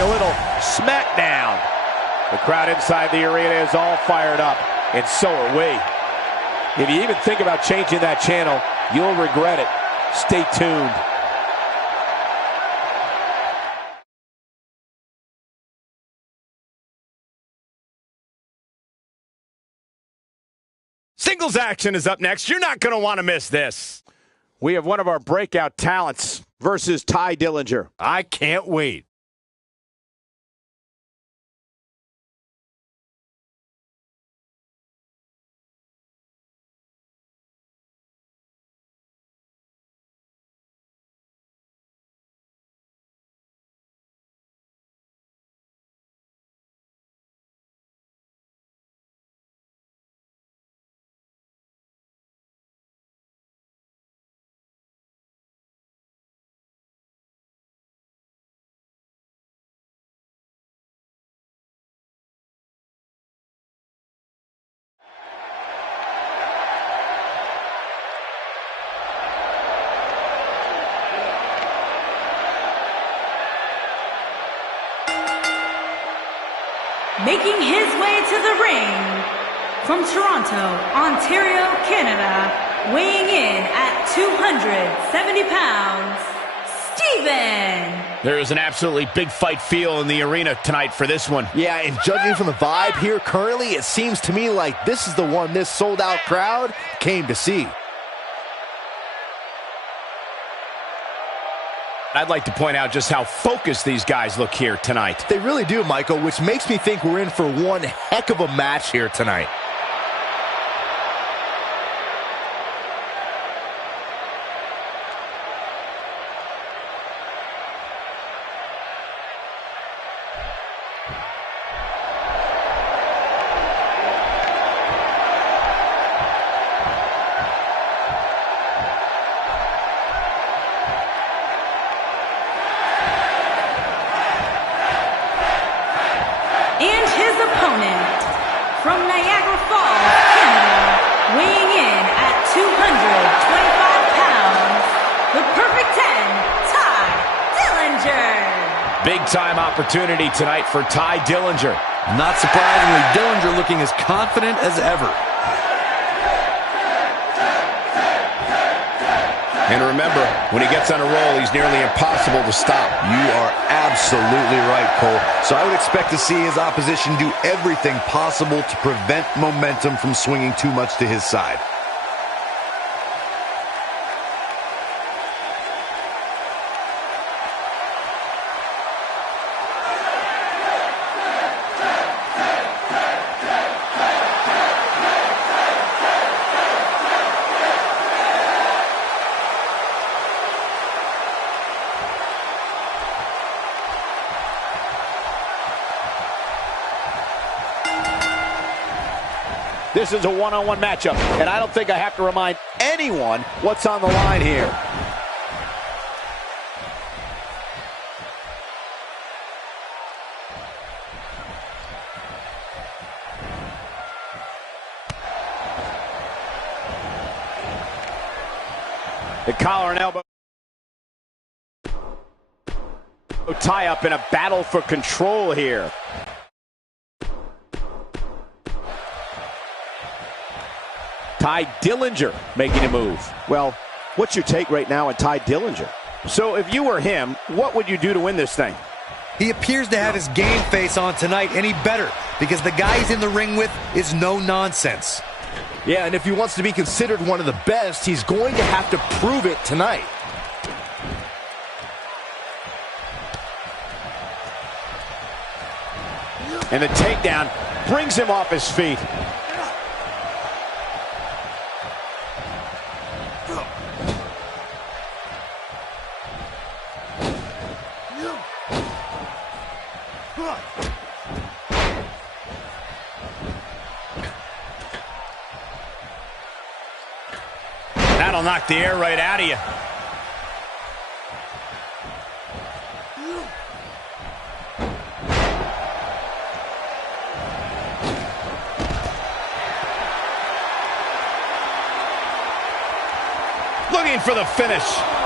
like a little smackdown. The crowd inside the arena is all fired up, and so are we. If you even think about changing that channel, you'll regret it. Stay tuned. Singles action is up next. You're not going to want to miss this. We have one of our breakout talents versus Ty Dillinger. I can't wait. Making his way to the ring from Toronto, Ontario, Canada, weighing in at 270 pounds, Steven. There is an absolutely big fight feel in the arena tonight for this one. Yeah, and judging from the vibe here currently, it seems to me like this is the one this sold-out crowd came to see. I'd like to point out just how focused these guys look here tonight. They really do, Michael, which makes me think we're in for one heck of a match here tonight. And his opponent from Niagara Falls, Canada, weighing in at 225 pounds, the perfect 10, Ty Dillinger. Big time opportunity tonight for Ty Dillinger. Not surprisingly, Dillinger looking as confident as ever. And remember, when he gets on a roll, he's nearly impossible to stop. You are absolutely right, Cole. So I would expect to see his opposition do everything possible to prevent momentum from swinging too much to his side. This is a one-on-one matchup, and I don't think I have to remind anyone what's on the line here. The collar and elbow tie up in a battle for control here. Ty Dillinger making a move. Well, what's your take right now on Ty Dillinger? So if you were him, what would you do to win this thing? He appears to have his game face on tonight, and he better, because the guy he's in the ring with is no nonsense. Yeah, and if he wants to be considered one of the best, he's going to have to prove it tonight. And the takedown brings him off his feet. That'll knock the air right out of you. Looking for the finish.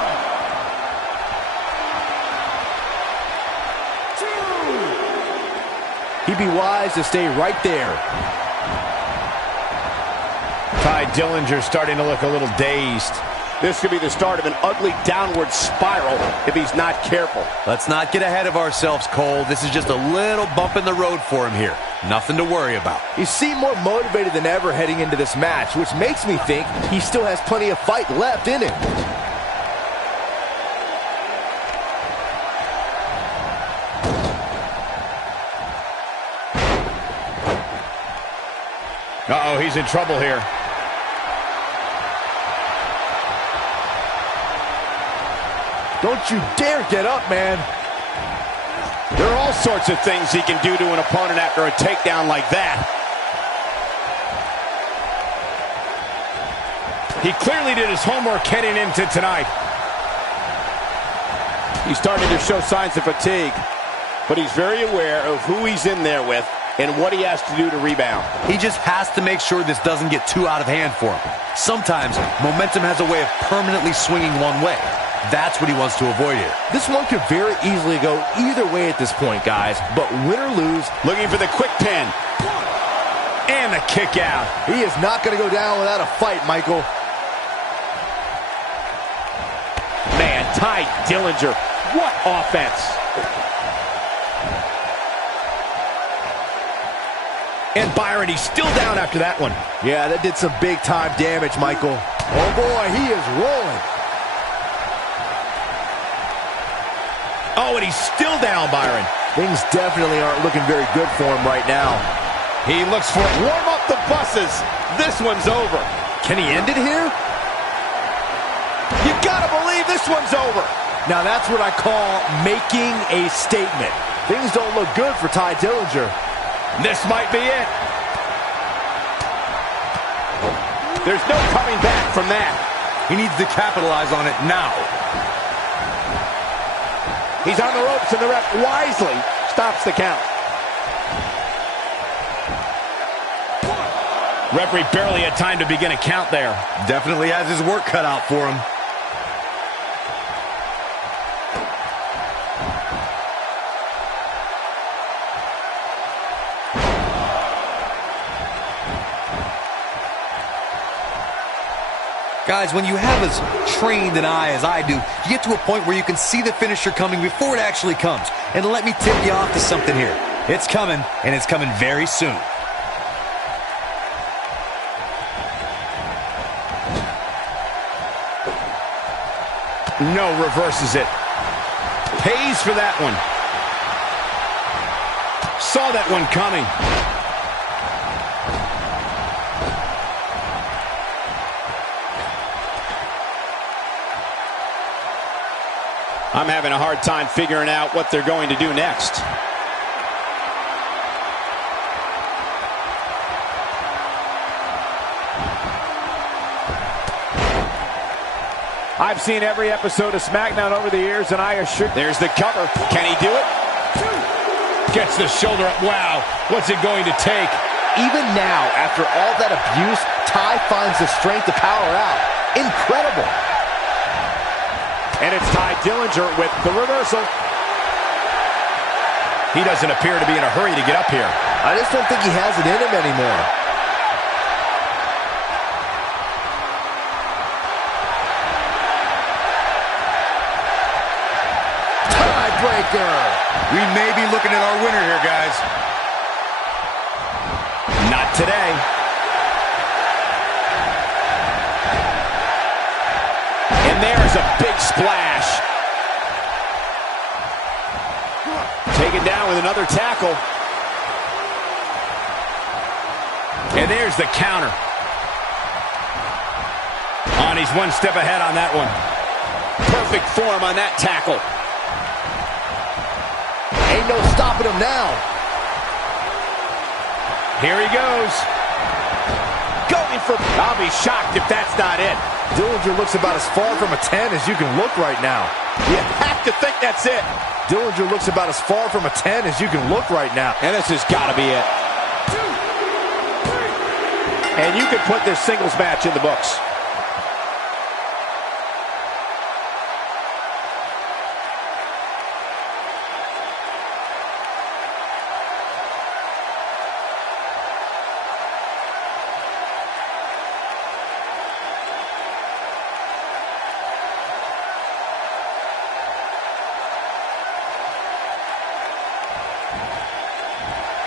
he'd be wise to stay right there. Ty Dillinger's starting to look a little dazed. This could be the start of an ugly downward spiral if he's not careful. Let's not get ahead of ourselves, Cole. This is just a little bump in the road for him here. Nothing to worry about. He seemed more motivated than ever heading into this match, which makes me think he still has plenty of fight left in him. Uh-oh, he's in trouble here. Don't you dare get up, man. There are all sorts of things he can do to an opponent after a takedown like that. He clearly did his homework heading into tonight. He's starting to show signs of fatigue, but he's very aware of who he's in there with and what he has to do to rebound. He just has to make sure this doesn't get too out of hand for him. Sometimes momentum has a way of permanently swinging one way. That's what he wants to avoid here. This one could very easily go either way at this point, guys. But win or lose, Looking for the quick pin. And the kick out. he is not going to go down without a fight, Michael. Man, Ty Dillinger, what offense. And Byron, he's still down after that one. Yeah, that did some big-time damage, Michael. Oh, boy, he is rolling. Oh, and he's still down, Byron. Things definitely aren't looking very good for him right now. He looks for it. Warm up the buses. This one's over. Can he end it here? You gotta believe this one's over. Now, that's what I call making a statement. Things don't look good for Ty Dillinger. This might be it. There's no coming back from that. He needs to capitalize on it now. He's on the ropes and the ref wisely stops the count. Referee barely had time to begin a count there. Definitely has his work cut out for him. Guys, when you have as trained an eye as I do, you get to a point where you can see the finisher coming before it actually comes. And let me tip you off to something here. It's coming, and it's coming very soon. No, reverses it. Pays for that one. Saw that one coming. I'm having a hard time figuring out what they're going to do next. I've seen every episode of SmackDown over the years, and I assure... There's the cover. Can he do it? Gets the shoulder up. Wow, what's it going to take? Even now, after all that abuse, Ty finds the strength to power out. Incredible. And it's Ty Dillinger with the reversal. He doesn't appear to be in a hurry to get up here. I just don't think he has it in him anymore. Tiebreaker. We may be looking at our winner here, guys. Not today. And there's a big splash. Taken down with another tackle. And there's the counter. On, he's one step ahead on that one. Perfect form on that tackle. Ain't no stopping him now. Here he goes. Going for... I'll be shocked if that's not it. Dillinger looks about as far from a 10 as you can look right now. You have to think that's it. Dillinger looks about as far from a 10 as you can look right now. And this has got to be it. And you can put this singles match in the books.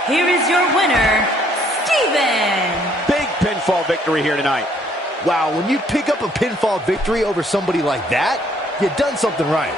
here is your winner, Steven. Big pinfall victory here tonight. Wow, when you pick up a pinfall victory over somebody like that, you've done something right.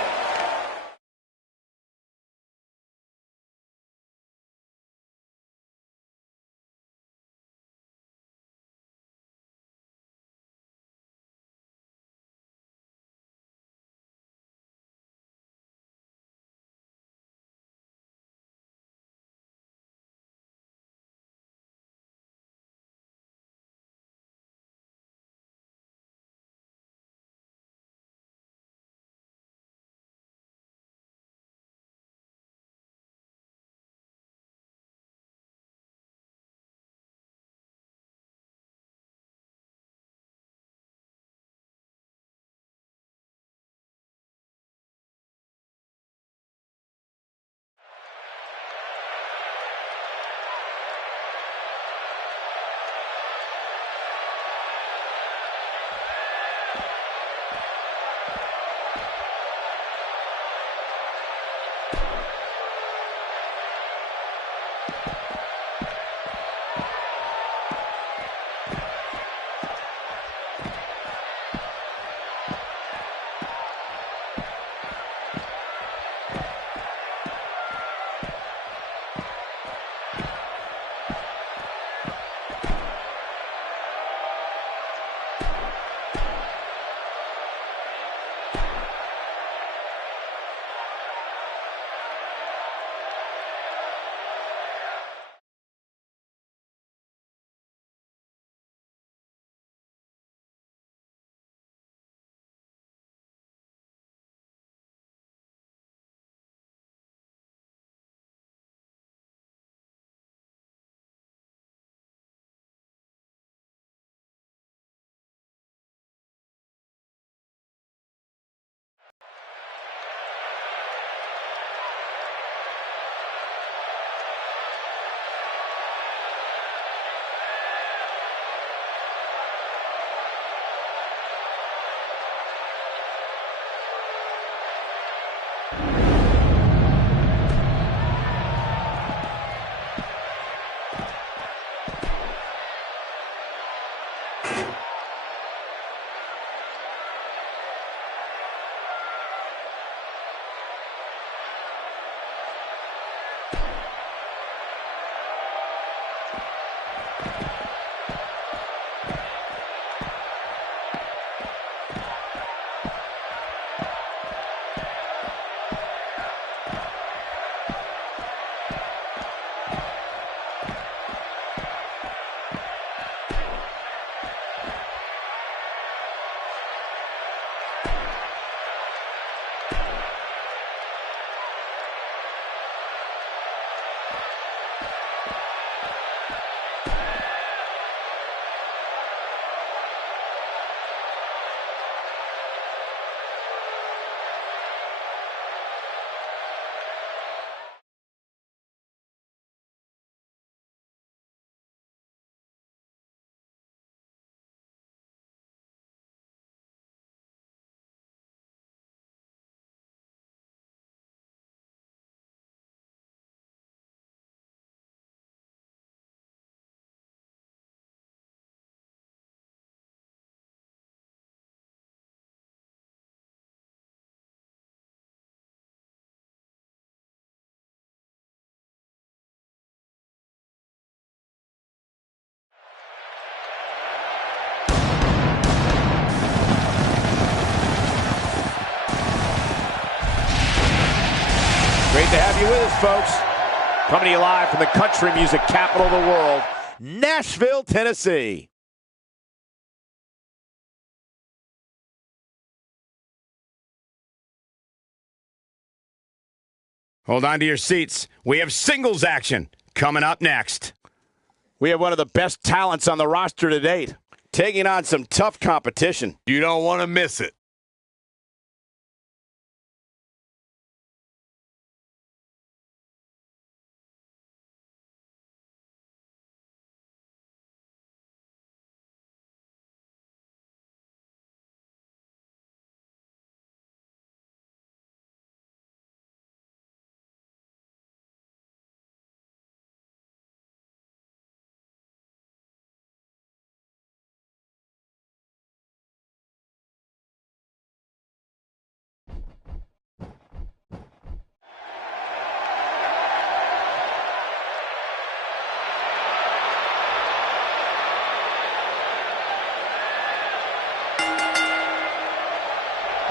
Great to have you with us, folks. Coming to you live from the country music capital of the world, Nashville, Tennessee. Hold on to your seats. We have singles action coming up next. We have one of the best talents on the roster to date, taking on some tough competition. You don't want to miss it.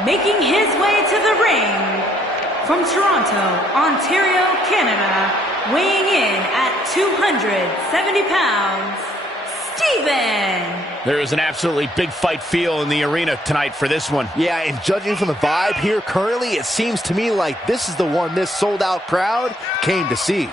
Making his way to the ring from Toronto, Ontario, Canada, weighing in at 270 pounds, Steven. There is an absolutely big fight feel in the arena tonight for this one. Yeah, and judging from the vibe here currently, it seems to me like this is the one this sold-out crowd came to see.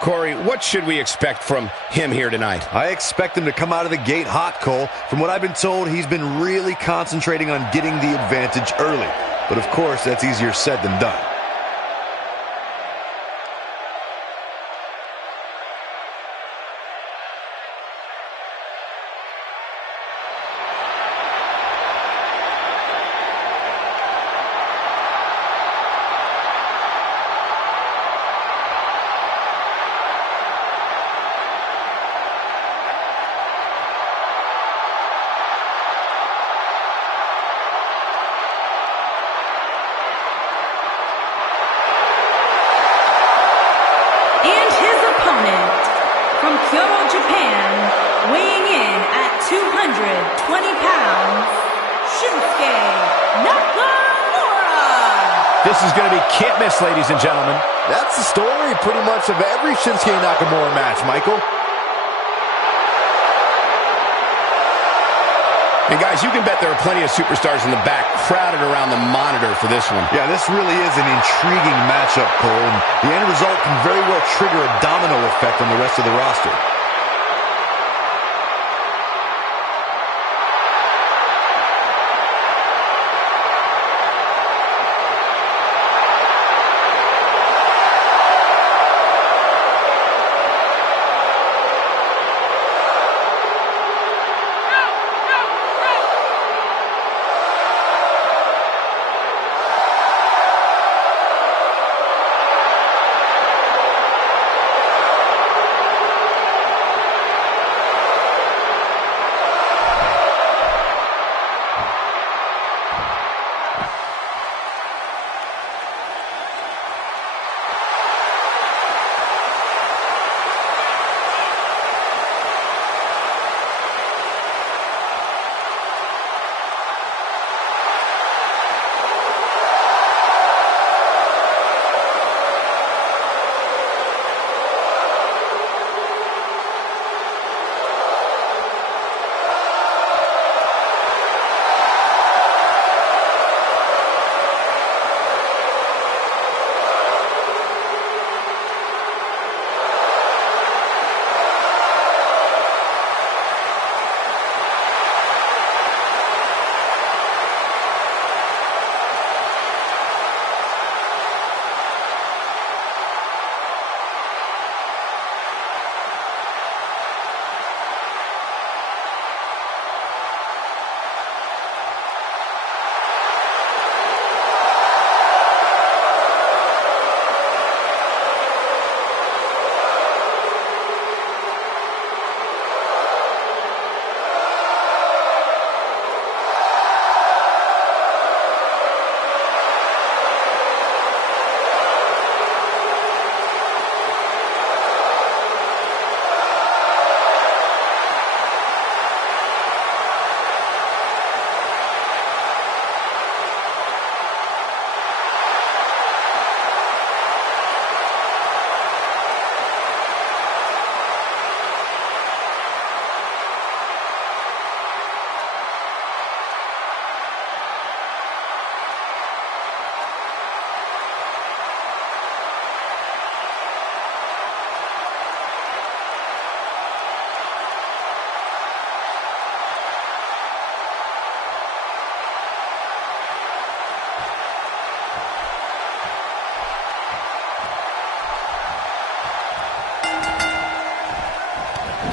Corey, what should we expect from him here tonight? I expect him to come out of the gate hot, Cole. From what I've been told, he's been really concentrating on getting the advantage early. But of course, that's easier said than done. From Kyoto, Japan, weighing in at 220 pounds, Shinsuke Nakamura. This is going to be can't miss, ladies and gentlemen. That's the story pretty much of every Shinsuke Nakamura match, Michael. And guys, you can bet there are plenty of superstars in the back crowded around the monitor for this one. Yeah, this really is an intriguing matchup, Cole, and the end result can very well trigger a domino effect on the rest of the roster.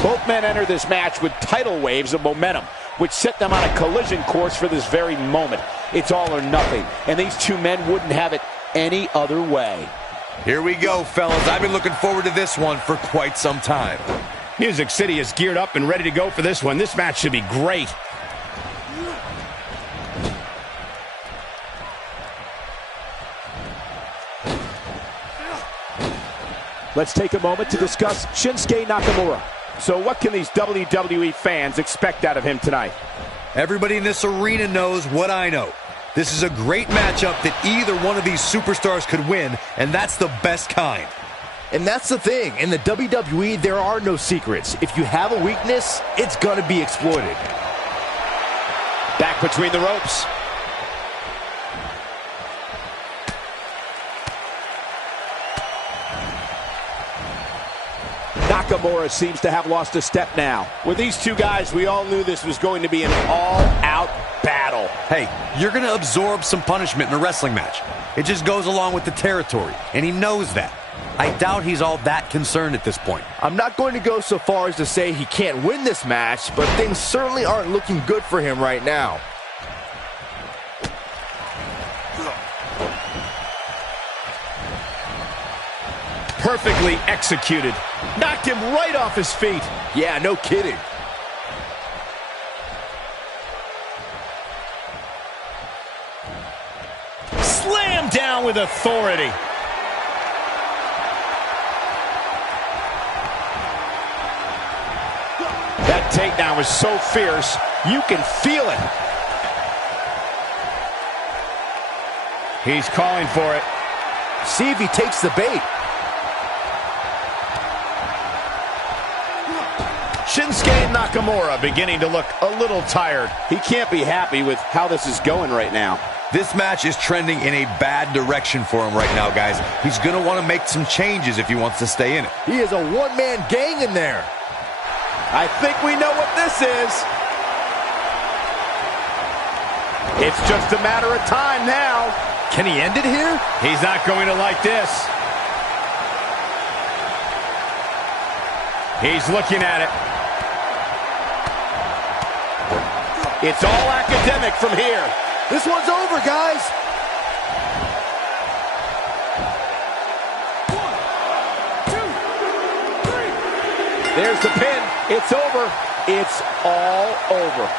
Both men enter this match with tidal waves of momentum, which set them on a collision course for this very moment. It's all or nothing, and these two men wouldn't have it any other way. Here we go, fellas. I've been looking forward to this one for quite some time. Music City is geared up and ready to go for this one. This match should be great. Let's take a moment to discuss Shinsuke Nakamura. So what can these WWE fans expect out of him tonight? Everybody in this arena knows what I know. This is a great matchup that either one of these superstars could win, and that's the best kind. And that's the thing. In the WWE, there are no secrets. If you have a weakness, it's going to be exploited. Back between the ropes. Nakamura seems to have lost a step now. With these two guys, we all knew this was going to be an all-out battle. Hey, you're going to absorb some punishment in a wrestling match. It just goes along with the territory, and he knows that. I doubt he's all that concerned at this point. I'm not going to go so far as to say he can't win this match, but things certainly aren't looking good for him right now. Perfectly executed. Knocked him right off his feet. Yeah, no kidding. Slam down with authority. That takedown was so fierce, you can feel it. He's calling for it. See if he takes the bait. Shinsuke Nakamura beginning to look a little tired. He can't be happy with how this is going right now. This match is trending in a bad direction for him right now, guys. He's going to want to make some changes if he wants to stay in it. He is a one-man gang in there. I think we know what this is. It's just a matter of time now. Can he end it here? He's not going to like this. He's looking at it. It's all academic from here. This one's over, guys. There's the pin. It's over. It's all over.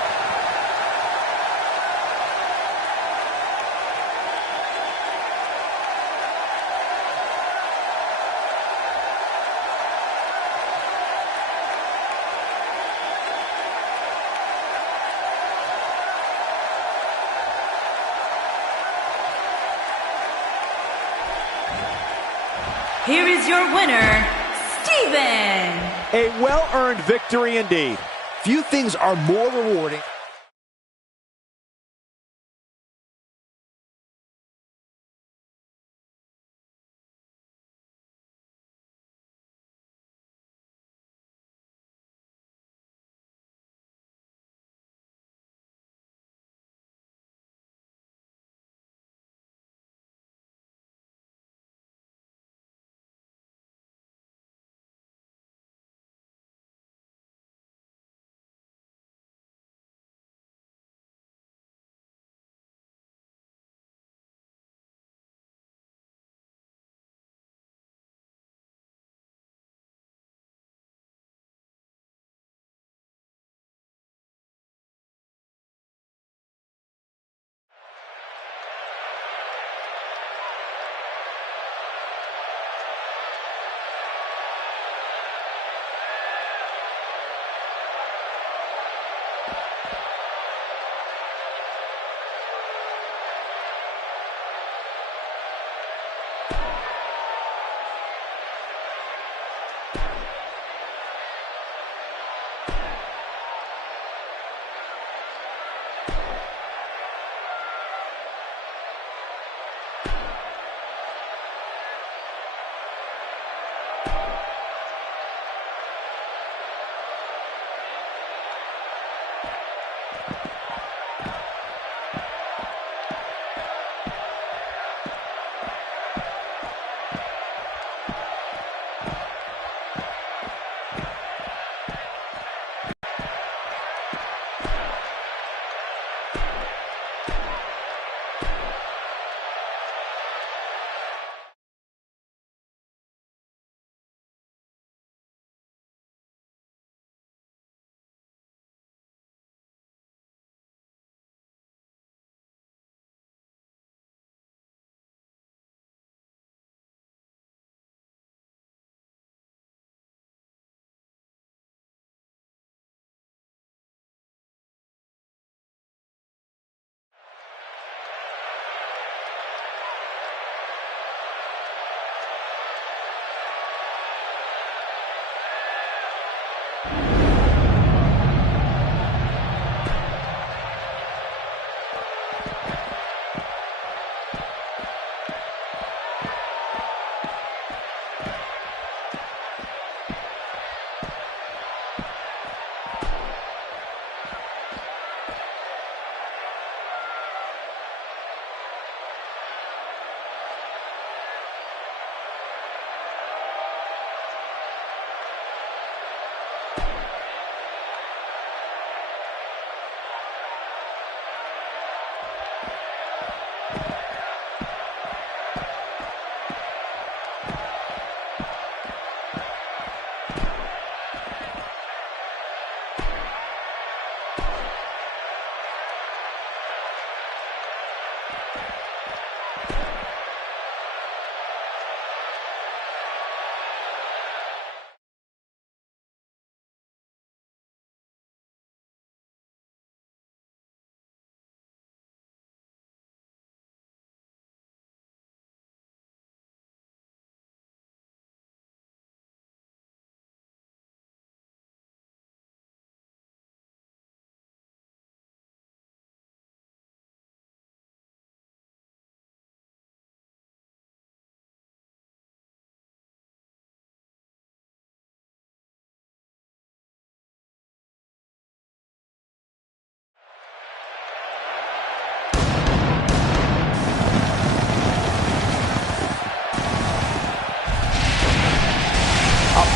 Here is your winner, Steven. A well-earned victory indeed. Few things are more rewarding.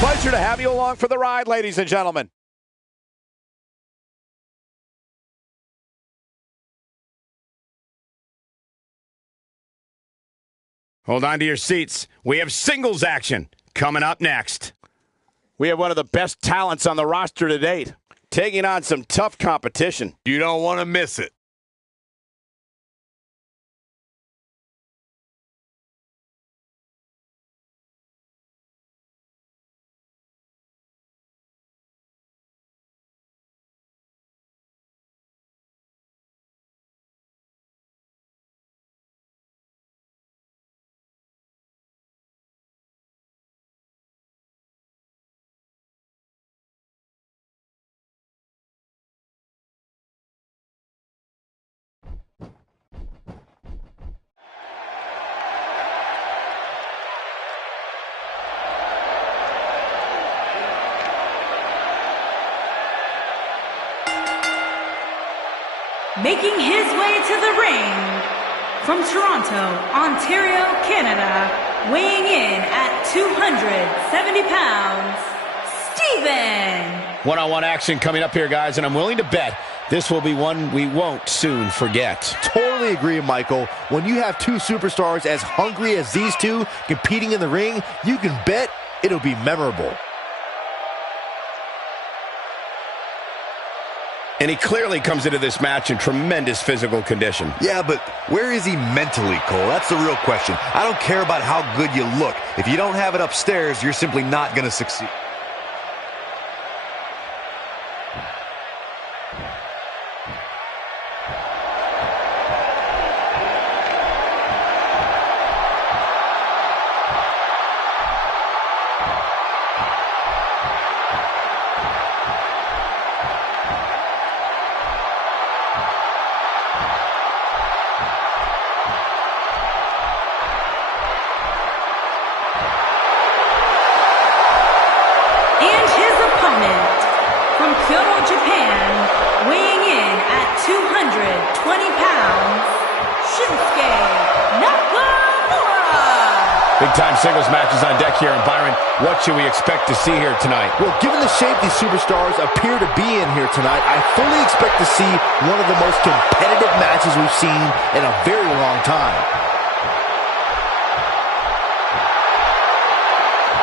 Pleasure to have you along for the ride, ladies and gentlemen. Hold on to your seats. We have singles action coming up next. We have one of the best talents on the roster to date, taking on some tough competition. You don't want to miss it. Making his way to the ring from Toronto, Ontario, Canada, weighing in at 270 pounds, Steven. One-on-one action coming up here, guys, and I'm willing to bet this will be one we won't soon forget. Totally agree, Michael. When you have two superstars as hungry as these two competing in the ring, you can bet it'll be memorable. And he clearly comes into this match in tremendous physical condition. Yeah, but where is he mentally, Cole? That's the real question. I don't care about how good you look. If you don't have it upstairs, you're simply not going to succeed. Japan, weighing in at 220 pounds, Shinsuke Nakamura. Big-time singles matches on deck here, and Byron, what should we expect to see here tonight? Well, given the shape these superstars appear to be in here tonight, I fully expect to see one of the most competitive matches we've seen in a very long time.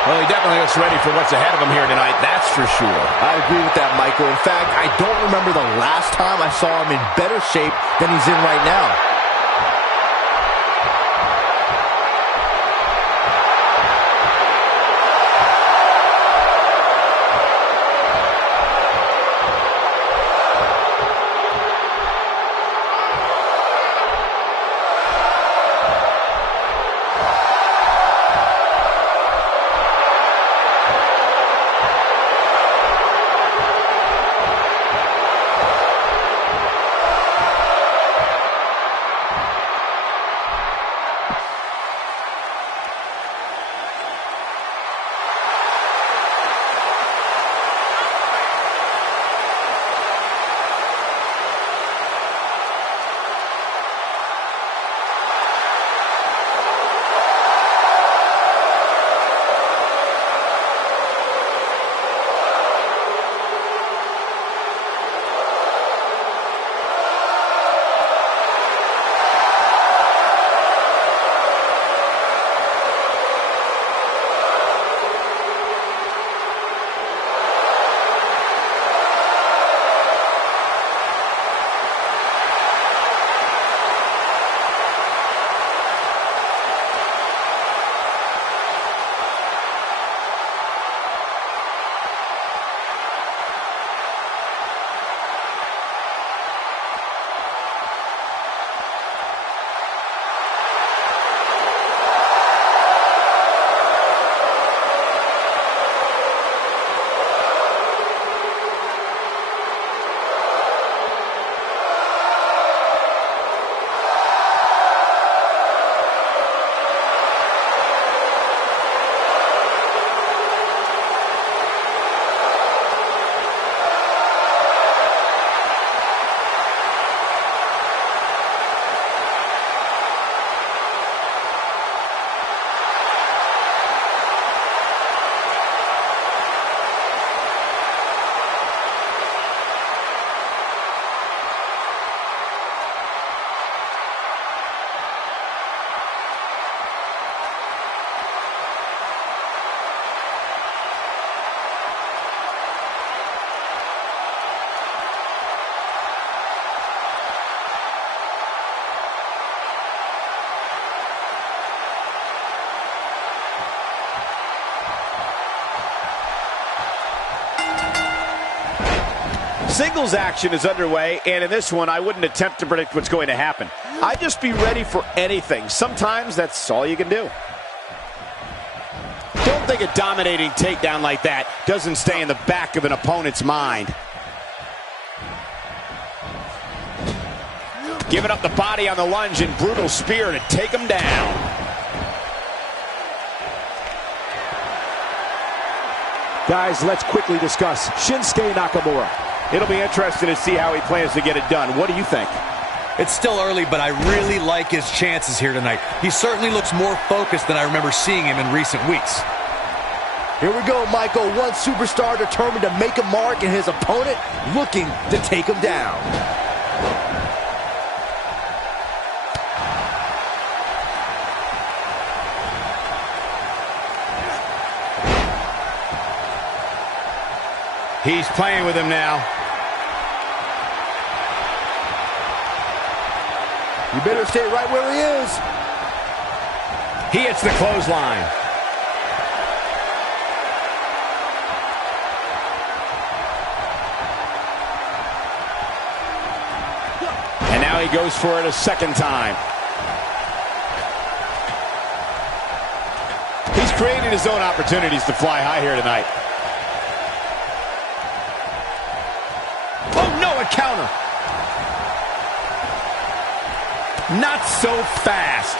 Well, he definitely looks ready for what's ahead of him here tonight, that's for sure. I agree with that, Michael. In fact, I don't remember the last time I saw him in better shape than he's in right now. Singles action is underway, and in this one, I wouldn't attempt to predict what's going to happen. I'd just be ready for anything. Sometimes that's all you can do. Don't think a dominating takedown like that doesn't stay in the back of an opponent's mind. Giving up the body on the lunge and brutal spear to take him down. Guys, let's quickly discuss Shinsuke Nakamura. It'll be interesting to see how he plans to get it done. What do you think? It's still early, but I really like his chances here tonight. He certainly looks more focused than I remember seeing him in recent weeks. Here we go, Michael. One superstar determined to make a mark, and his opponent looking to take him down. He's playing with him now. You better stay right where he is. He hits the clothesline. And now he goes for it a second time. He's created his own opportunities to fly high here tonight. Oh no, a counter. Not so fast.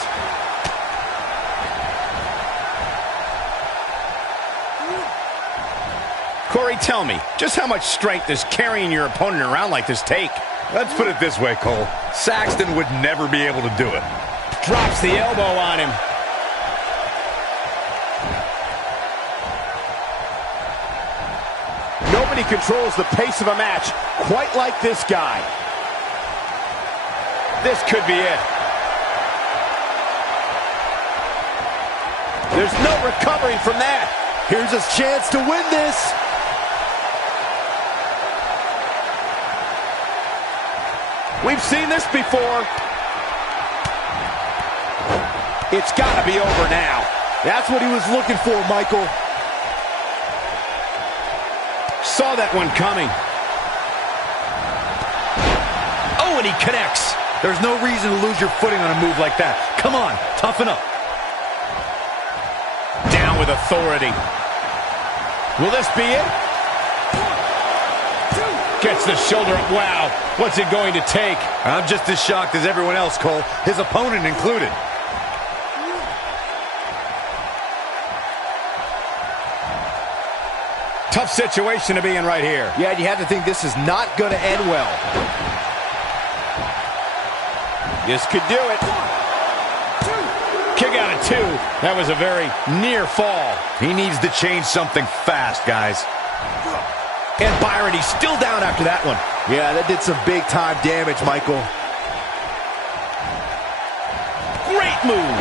Corey, tell me, just how much strength does carrying your opponent around like this take? Let's put it this way, Cole. Saxton would never be able to do it. Drops the elbow on him. Nobody controls the pace of a match quite like this guy. This could be it. There's no recovering from that. Here's his chance to win this. We've seen this before. It's got to be over now. That's what he was looking for, Michael. Saw that one coming. Oh, and he connects. There's no reason to lose your footing on a move like that. Come on, toughen up. Down with authority. Will this be it? Gets the shoulder up. Wow, what's it going to take? I'm just as shocked as everyone else, Cole, his opponent included. Tough situation to be in right here. Yeah, and you have to think this is not going to end well. This could do it. Kick out of two. That was a very near fall. He needs to change something fast, guys. And Byron, he's still down after that one. Yeah, that did some big-time damage, Michael. Great move.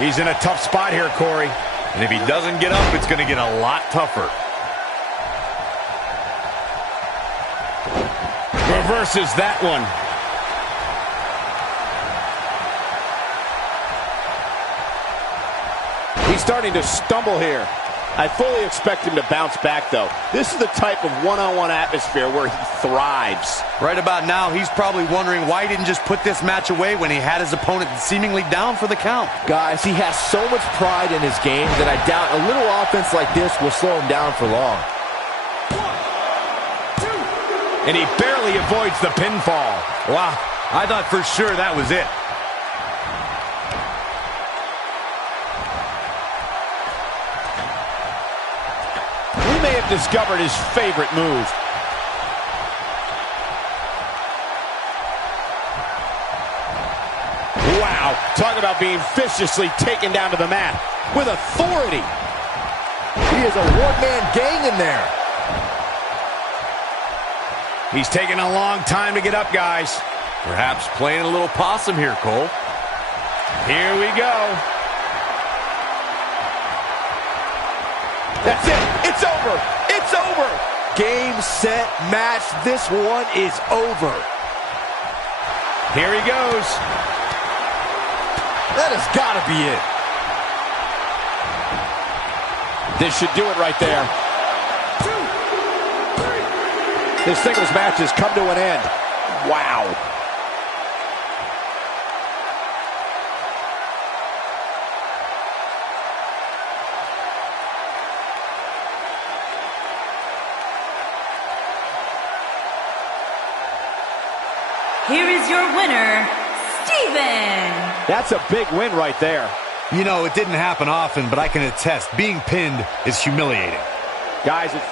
He's in a tough spot here, Corey. And if he doesn't get up, it's going to get a lot tougher. Reverses that one. He's starting to stumble here. I fully expect him to bounce back, though. This is the type of one-on-one atmosphere where he thrives. Right about now, he's probably wondering why he didn't just put this match away when he had his opponent seemingly down for the count. Guys, he has so much pride in his game that I doubt a little offense like this will slow him down for long. And he barely avoids the pinfall. Wow, I thought for sure that was it. We may have discovered his favorite move. Wow, talk about being viciously taken down to the mat with authority. He is a one-man gang in there. He's taking a long time to get up, guys. Perhaps playing a little possum here, Cole. Here we go. That's it. It's over. It's over. Game, set, match. This one is over. Here he goes. That has got to be it. This should do it right there. This singles match has come to an end. Wow. Here is your winner, Steven. That's a big win right there. You know, it didn't happen often, but I can attest, being pinned is humiliating. Guys, it's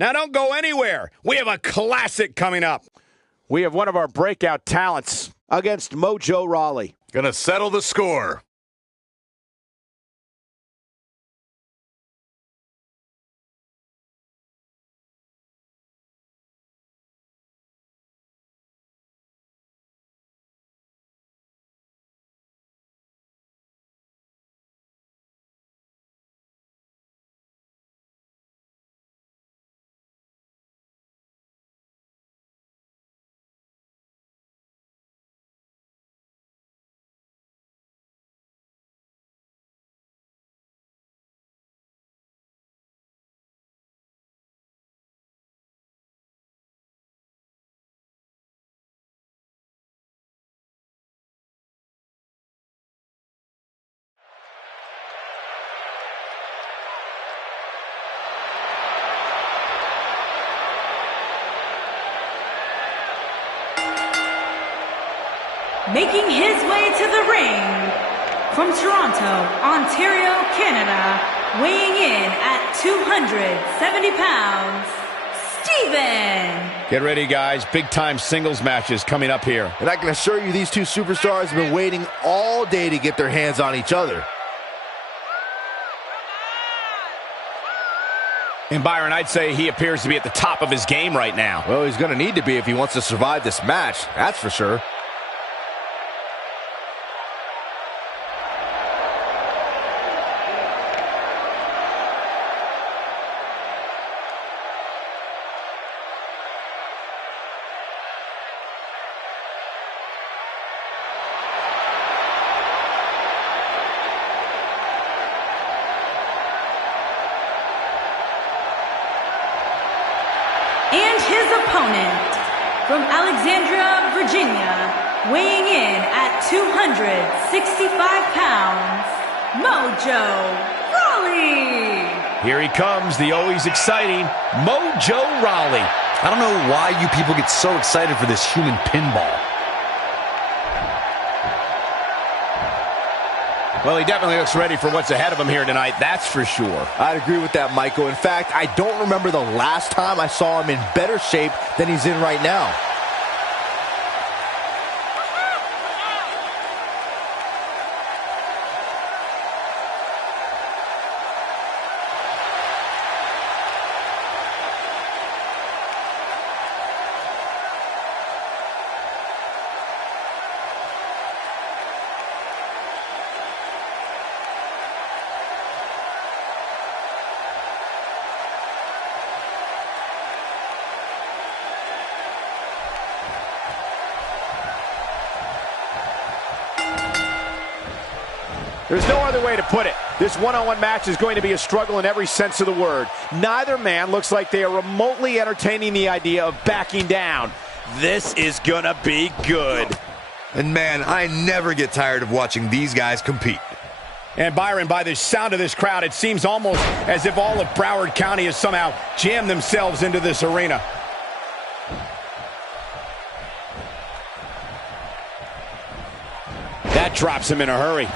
Now don't go anywhere. We have a classic coming up. We have one of our breakout talents against Mojo Rawley. Gonna settle the score. Making his way to the ring from Toronto, Ontario, Canada, weighing in at 270 pounds, Steven. Get ready, guys. Big-time singles matches coming up here. And I can assure you these two superstars have been waiting all day to get their hands on each other. And Byron, I'd say he appears to be at the top of his game right now. Well, he's going to need to be if he wants to survive this match, that's for sure. And his opponent, from Alexandria, Virginia, weighing in at 265 pounds, Mojo Rawley. Here he comes, the always exciting Mojo Rawley. I don't know why you people get so excited for this human pinball. Well, he definitely looks ready for what's ahead of him here tonight, that's for sure. I'd agree with that, Michael. In fact, I don't remember the last time I saw him in better shape than he's in right now. There's no other way to put it. This one-on-one match is going to be a struggle in every sense of the word. Neither man looks like they are remotely entertaining the idea of backing down. This is gonna be good. And man, I never get tired of watching these guys compete. And Byron, by the sound of this crowd, it seems almost as if all of Broward County has somehow jammed themselves into this arena. That drops him in a hurry.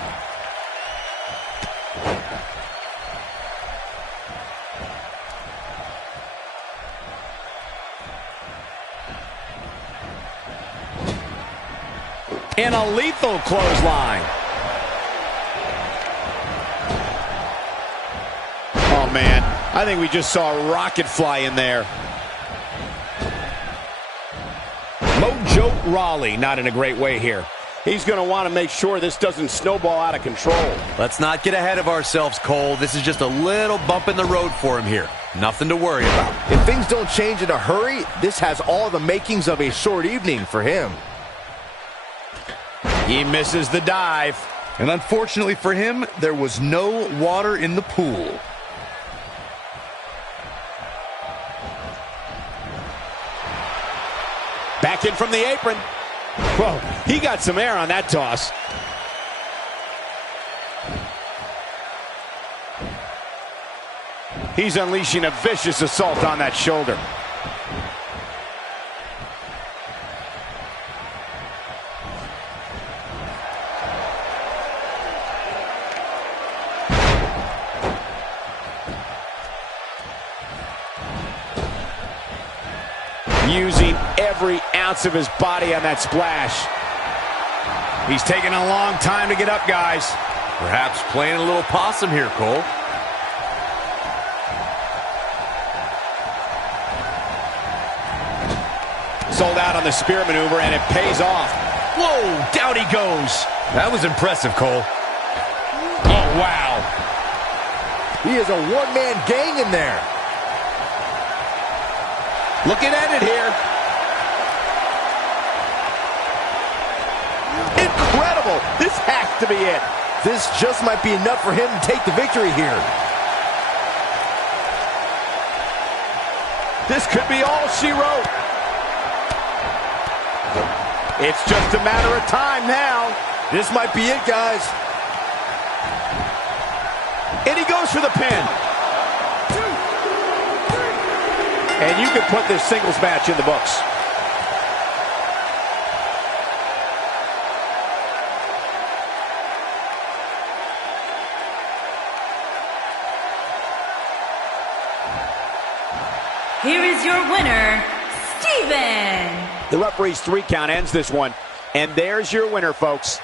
And a lethal clothesline. Oh, man. I think we just saw a rocket fly in there. Mojo Rawley, not in a great way here. He's going to want to make sure this doesn't snowball out of control. Let's not get ahead of ourselves, Cole. This is just a little bump in the road for him here. Nothing to worry about. If things don't change in a hurry, this has all the makings of a short evening for him. He misses the dive. And unfortunately for him, there was no water in the pool. Back in from the apron. Whoa, he got some air on that toss. He's unleashing a vicious assault on that shoulder. using every ounce of his body on that splash. He's taking a long time to get up, guys. Perhaps playing a little possum here, Cole. Sold out on the spear maneuver, and it pays off. Whoa, down he goes. That was impressive, Cole. Oh, wow. He is a one-man gang in there. Looking at it here. Incredible. This has to be it. This just might be enough for him to take the victory here. This could be all she wrote. It's just a matter of time now. This might be it, guys. And he goes for the pin. And you can put this singles match in the books. Here is your winner, Steven. The referee's 3 count ends this one. And there's your winner, folks.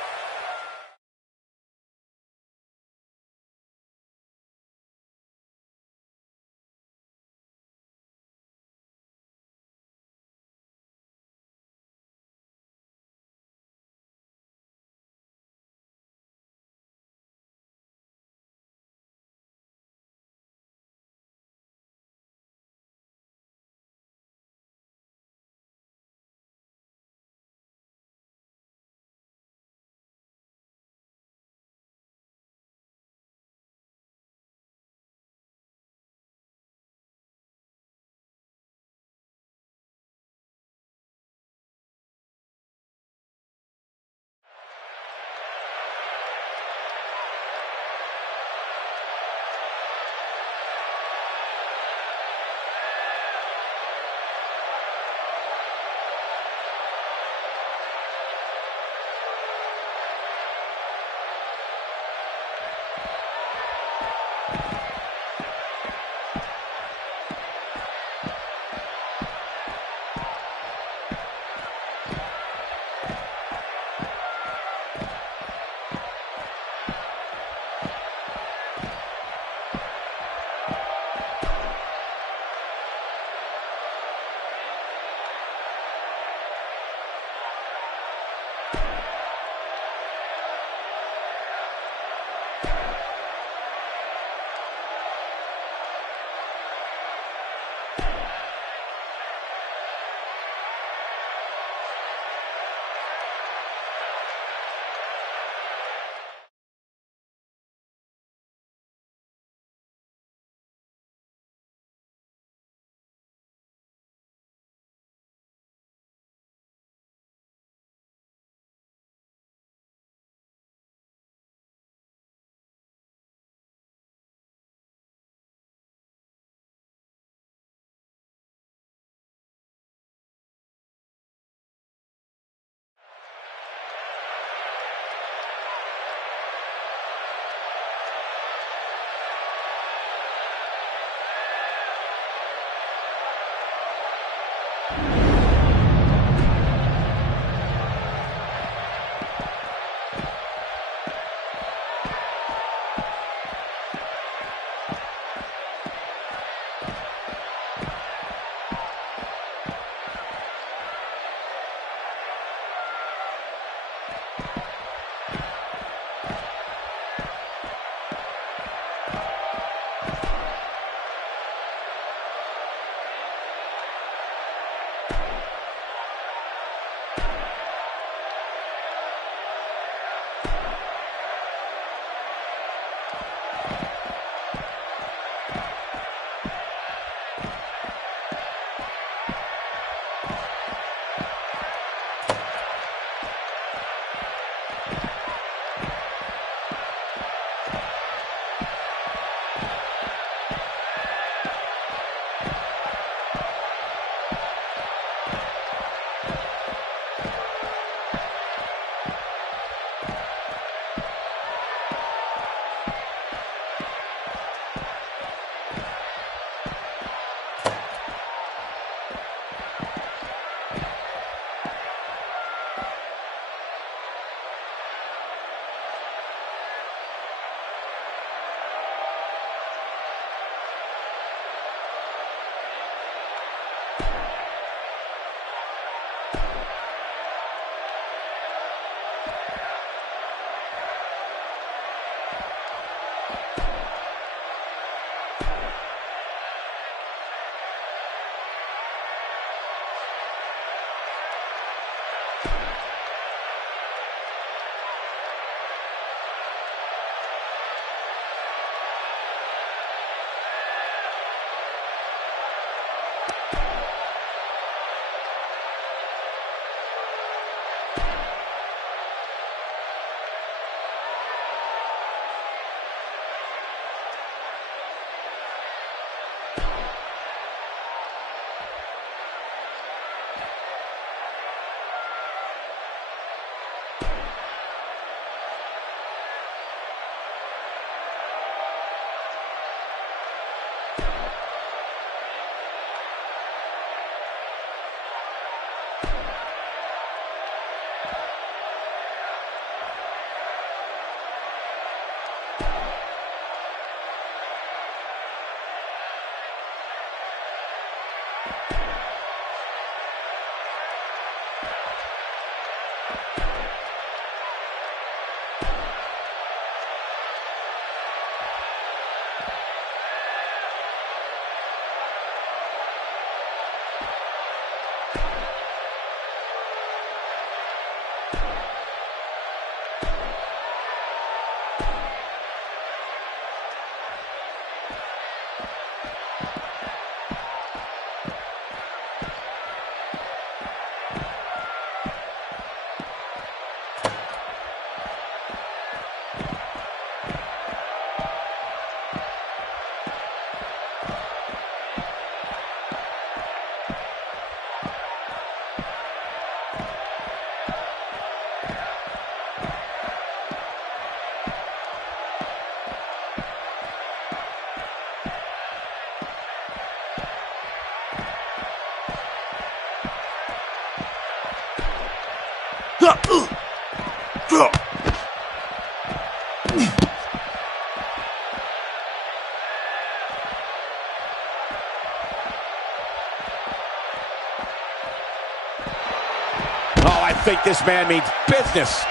Oh, I think this man means business.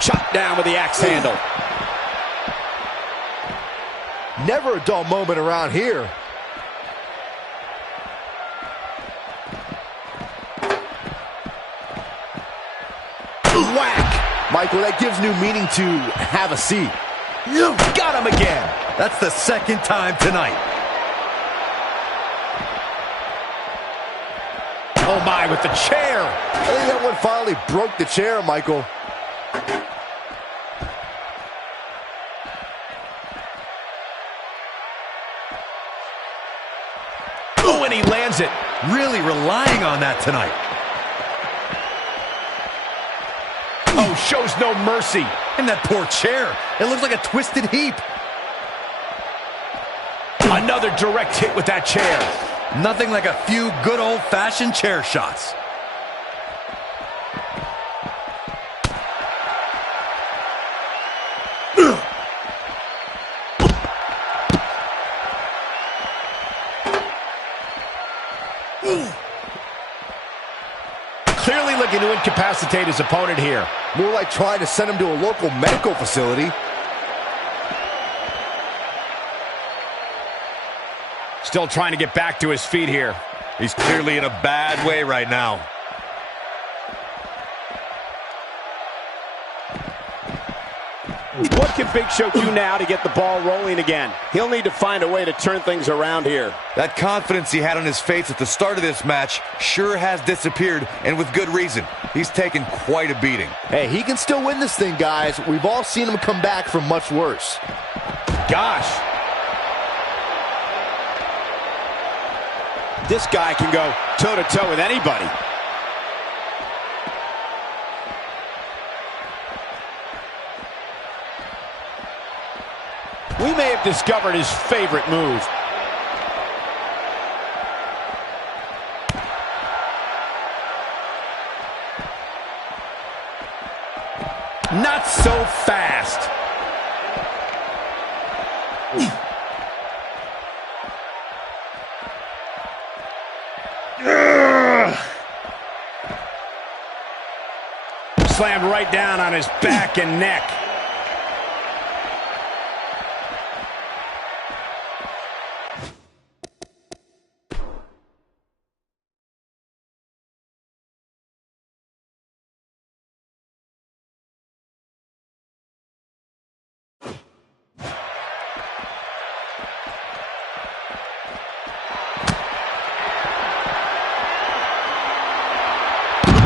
Chopped down with the axe handle. Never a dull moment around here. Whack! Michael, that gives new meaning to have a seat. You got him again. That's the second time tonight. Oh my, with the chair. I think that one finally broke the chair, Michael. Oh, and he lands it. Really relying on that tonight. Oh, shows no mercy. And that poor chair. It looks like a twisted heap. Another direct hit with that chair. Nothing like a few good old-fashioned chair shots. Clearly looking to incapacitate his opponent here. More like trying to send him to a local medical facility. Still trying to get back to his feet here. He's clearly in a bad way right now. What can Big Show do now to get the ball rolling again? He'll need to find a way to turn things around here. That confidence he had on his face at the start of this match sure has disappeared, and with good reason. He's taken quite a beating. Hey, he can still win this thing, guys. We've all seen him come back from much worse. Gosh. This guy can go toe-to-toe with anybody. We may have discovered his favorite move. Not so fast. Slammed right down on his back and neck.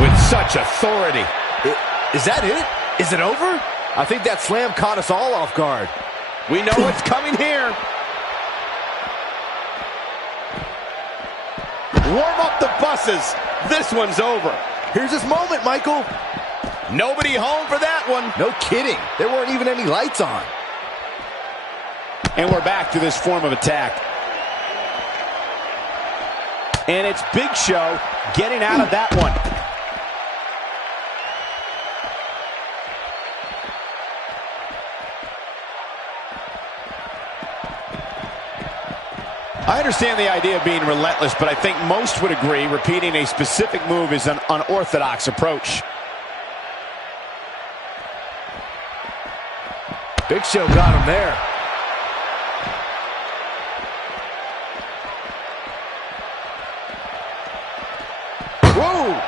With such authority. Is that it? Is it over? I think that slam caught us all off guard. We know what's coming here. Warm up the buses. This one's over. Here's his moment, Michael. Nobody home for that one. No kidding. There weren't even any lights on. And we're back to this form of attack. And it's Big Show getting out of that one. I understand the idea of being relentless, but I think most would agree repeating a specific move is an unorthodox approach. Big Show got him there. Whoa!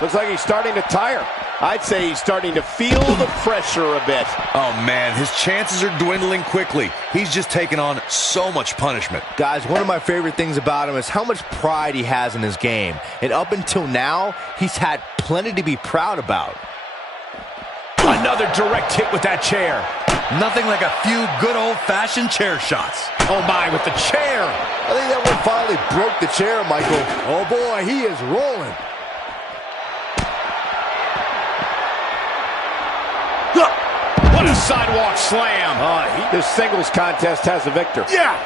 Looks like he's starting to tire. I'd say he's starting to feel the pressure a bit. Oh, man, his chances are dwindling quickly. He's just taken on so much punishment. Guys, one of my favorite things about him is how much pride he has in his game. And up until now, he's had plenty to be proud about. Another direct hit with that chair. Nothing like a few good old-fashioned chair shots. Oh, my, with the chair. I think that one finally broke the chair, Michael. Oh, boy, he is rolling. What a sidewalk slam. This singles contest has a victor. Yeah.